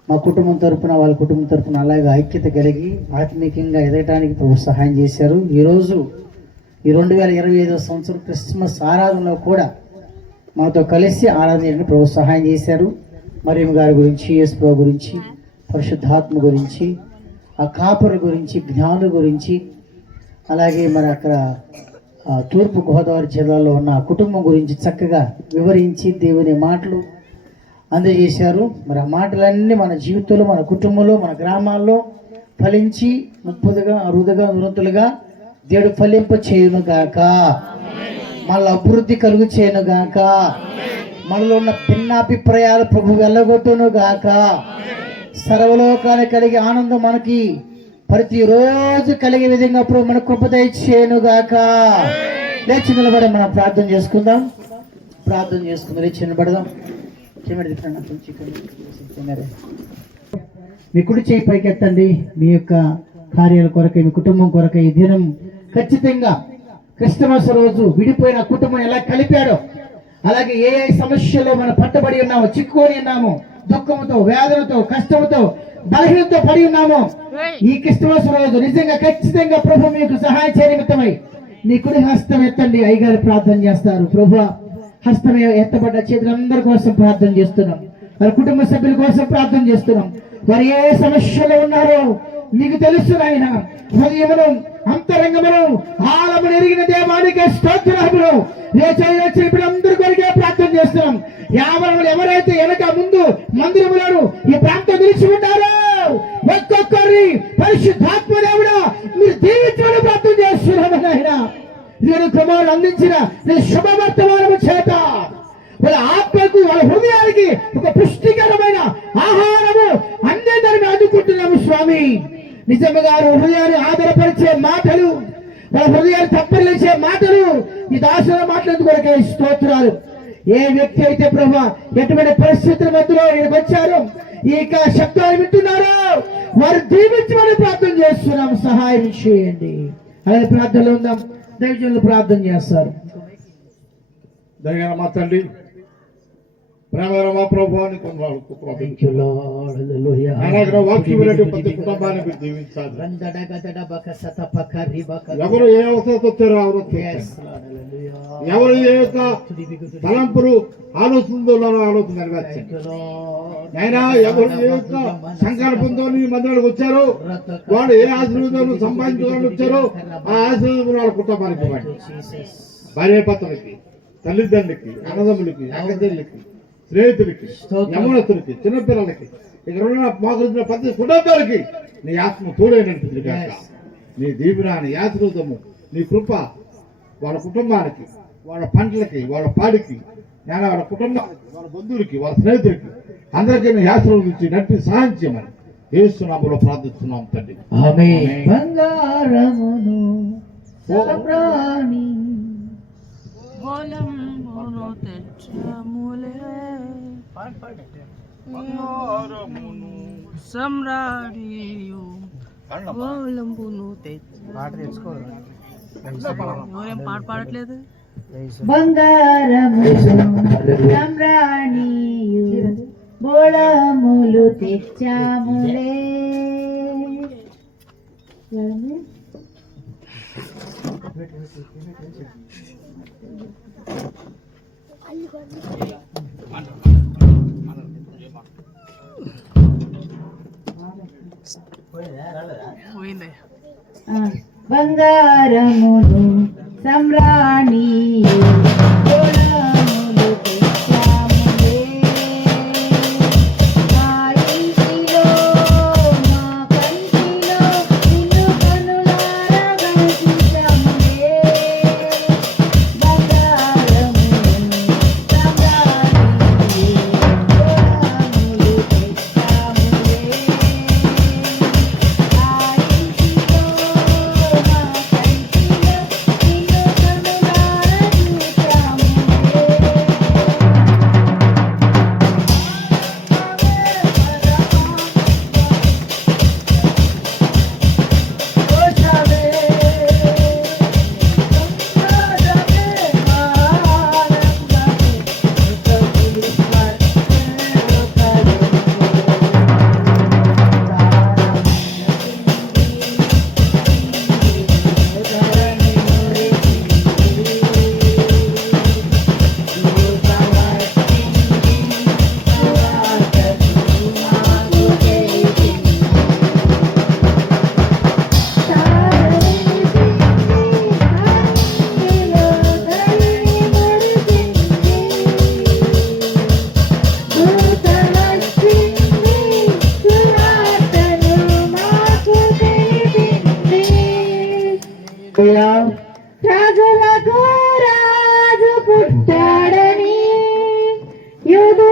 మా కుటుంబం తరపున, వాళ్ళ కుటుంబం తరపున అలాగే ఐక్యత కలిగి ఆత్మీకంగా ఎదగటానికి సహాయం చేశారు. ఈరోజు ఈ 2025వ సంవత్సరం క్రిస్మస్ ఆరాధనలో కూడా మాతో కలిసి ఆరాధనని ప్రభు సహాయం చేశారు. మరియమ్మ గారి గురించి, యేసు ప్రభు గురించి, పరిశుద్ధాత్మ గురించి, ఆ కాపుల గురించి, జ్ఞానుల గురించి, అలాగే మరి అక్కడ తూర్పు గోదావరి జిల్లాలో ఉన్న కుటుంబం గురించి చక్కగా వివరించి దేవుని మాటలు అందజేశారు. మరి ఆ మాటలన్నీ మన జీవితంలో, మన కుటుంబంలో, మన గ్రామాల్లో ఫలించి 30గా 60గా 100గా దేవుడు ఫలింప చేయును గాక. మళ్ళీ అభివృద్ధి కలుగు చేయను గాక. మనలో ఉన్న భిన్నాభిప్రాయాలు ప్రభు వెళ్ళగొట్టును గాక. సర్వలోకానికి కలిగే ఆనందం మనకి ప్రతిరోజు కలిగే విధంగా ప్రభు మన కృప దయచేయునుగాక. లేచి నిలబడి మనం ప్రార్థన చేసుకుందాం. లేచి నిలబడదాం. మీ కుడి చేయి పైకెత్తండి. మీ యొక్క కార్యాల కొరకై, మీ కుటుంబం కొరకై ఈ దినం ఖచ్చితంగా క్రిస్మస్ రోజు విడిపోయిన కుటుంబం ఎలా కలిపాడో, అలాగే ఏ సమస్యలో మనం పట్టబడి ఉన్నామో, చిక్కుకొని ఉన్నామో, దుఃఖంతో, వేదనతో, కష్టంతో, బలహీనతో పడి ఉన్నామో, ఈ క్రిస్మస్ రోజు నిజంగా ఖచ్చితంగా ప్రభు మీకు సహాయ నిమిత్తమై మీ కుడి హస్తం ఎత్తండి. అయ్యగారు ప్రార్థన చేస్తారు. ప్రభు హస్తం ఎత్తబడ్డ చేతులందరి కోసం ప్రార్థన చేస్తున్నాం. వారి కుటుంబ సభ్యుల కోసం ప్రార్థన చేస్తున్నాం. వారు ఏ సమస్యలో ఉన్నారో మీకు తెలుసు నాయన. హృదయమును, అంతరంగమును, ఆలమును ఎరిగిన దేవానికి స్తోత్రములు. అందరి కొరికే ప్రార్థన చేస్తున్నాం. యావరములు ఎవరైతే వెనక ముందు మందిరములను ఈ ప్రాంతం నిలిచి ఉన్నారో ఒక్కొక్కరి పరిశుద్ధాత్మ దేవుడా మీరు దీవించమని ప్రార్థన చేస్తున్నాము నాయన. నేను కుమారుడు అందించిన శుభవర్తమానము చేత వాళ్ళ ఆత్మకు, వాళ్ళ హృదయానికి ఒక పుష్టికరమైన ఆహారము అందేదని అందుకుంటున్నాము స్వామి. నిజముగా హృదయాన్ని ఆధారపరిచే మాటలు, వాళ్ళ హృదయాన్ని తప్పనిచ్చే మాటలు ఈ దాసుల మాటలకు కొరకే స్తోత్రాలు. ఏ వ్యక్తి అయితే ప్రభు ఎటువంటి పరిస్థితుల మధ్యలో ఇక్కడికి వచ్చారో, ఈ శబ్దాలు వింటున్నారో వారు దీవించమని ప్రార్థన చేస్తున్నాము. సహాయం చేయండి. అలాగే ప్రార్థనలో ఉందాం. దైవజనులు ప్రార్థన చేస్తారు. దయగల మా తండ్రి, ప్రేమగల మా ప్రభువాన్ని కొందరు వాక్యం ప్రతి కుటుంబాన్ని మీరు దీవించాలి. ఎవరు ఏ అవసరంతో వచ్చారో ఎవరు ఏ యొక్క తలంపులు ఆలోచనలో ఆలోచన నెరవేర్చండి. అయినా ఎవరు ఏ యొక్క సంకల్పంతో మందిరానికి వచ్చారో, వాడు ఏ ఆశీర్వాదాన్ని సంపాదించుకోవాలని వచ్చారో ఆ ఆశీర్వాదం వాళ్ళ కుటుంబానికి ఇవ్వండి. భార్యాభర్తలకి, తల్లిదండ్రులకి, అన్నదమ్ములకి, అక్కచెల్లెలకి, స్నేహితులకి, యమునస్తులకి, చిన్నపిల్లలకి, ఇక్కడ ఉన్న మోకరించిన ప్రతి కుటుంబాలకి నీ ఆత్మ తోడైనట్టు కాక. నీ దీవెన, నీ ఆశీర్వాదము, నీ కృప వాళ్ళ కుటుంబానికి, వాళ్ళ పంటలకి, వాళ్ళ పాడికి, నేను వాళ్ళ కుటుంబానికి, వాళ్ళ బంధువులకి, వాళ్ళ స్నేహితులకి అందరికీ నీ ఆశీర్వదించి నడిపి సహాయం చేయమని యేసునామములో ప్రార్థిస్తున్నాం తండ్రి. ఆమేన్. బంగారమును సప్రాణి బలంబును తెచ్చములే, బంగారమును సమ్రాడియు బలంబును ఎవరేం పాట పాడట్లేదు. బంగారములు సమ్రాణియు బోళములు తెచ్చాములే. పోయింది. బంగారములు సమ్రాణియు బోళములు తెచ్చాములే. మా ఇంటిలో, మా కంటిలో నిన్ను కనులారా దర్శించాములే. బంగారములు సమ్రాణియు బోళములు తెచ్చాములే. మా ఇంటిలో, మా కంటిలో నిన్ను కనులారా రాజులకు రాజు పుట్టాడని యూదు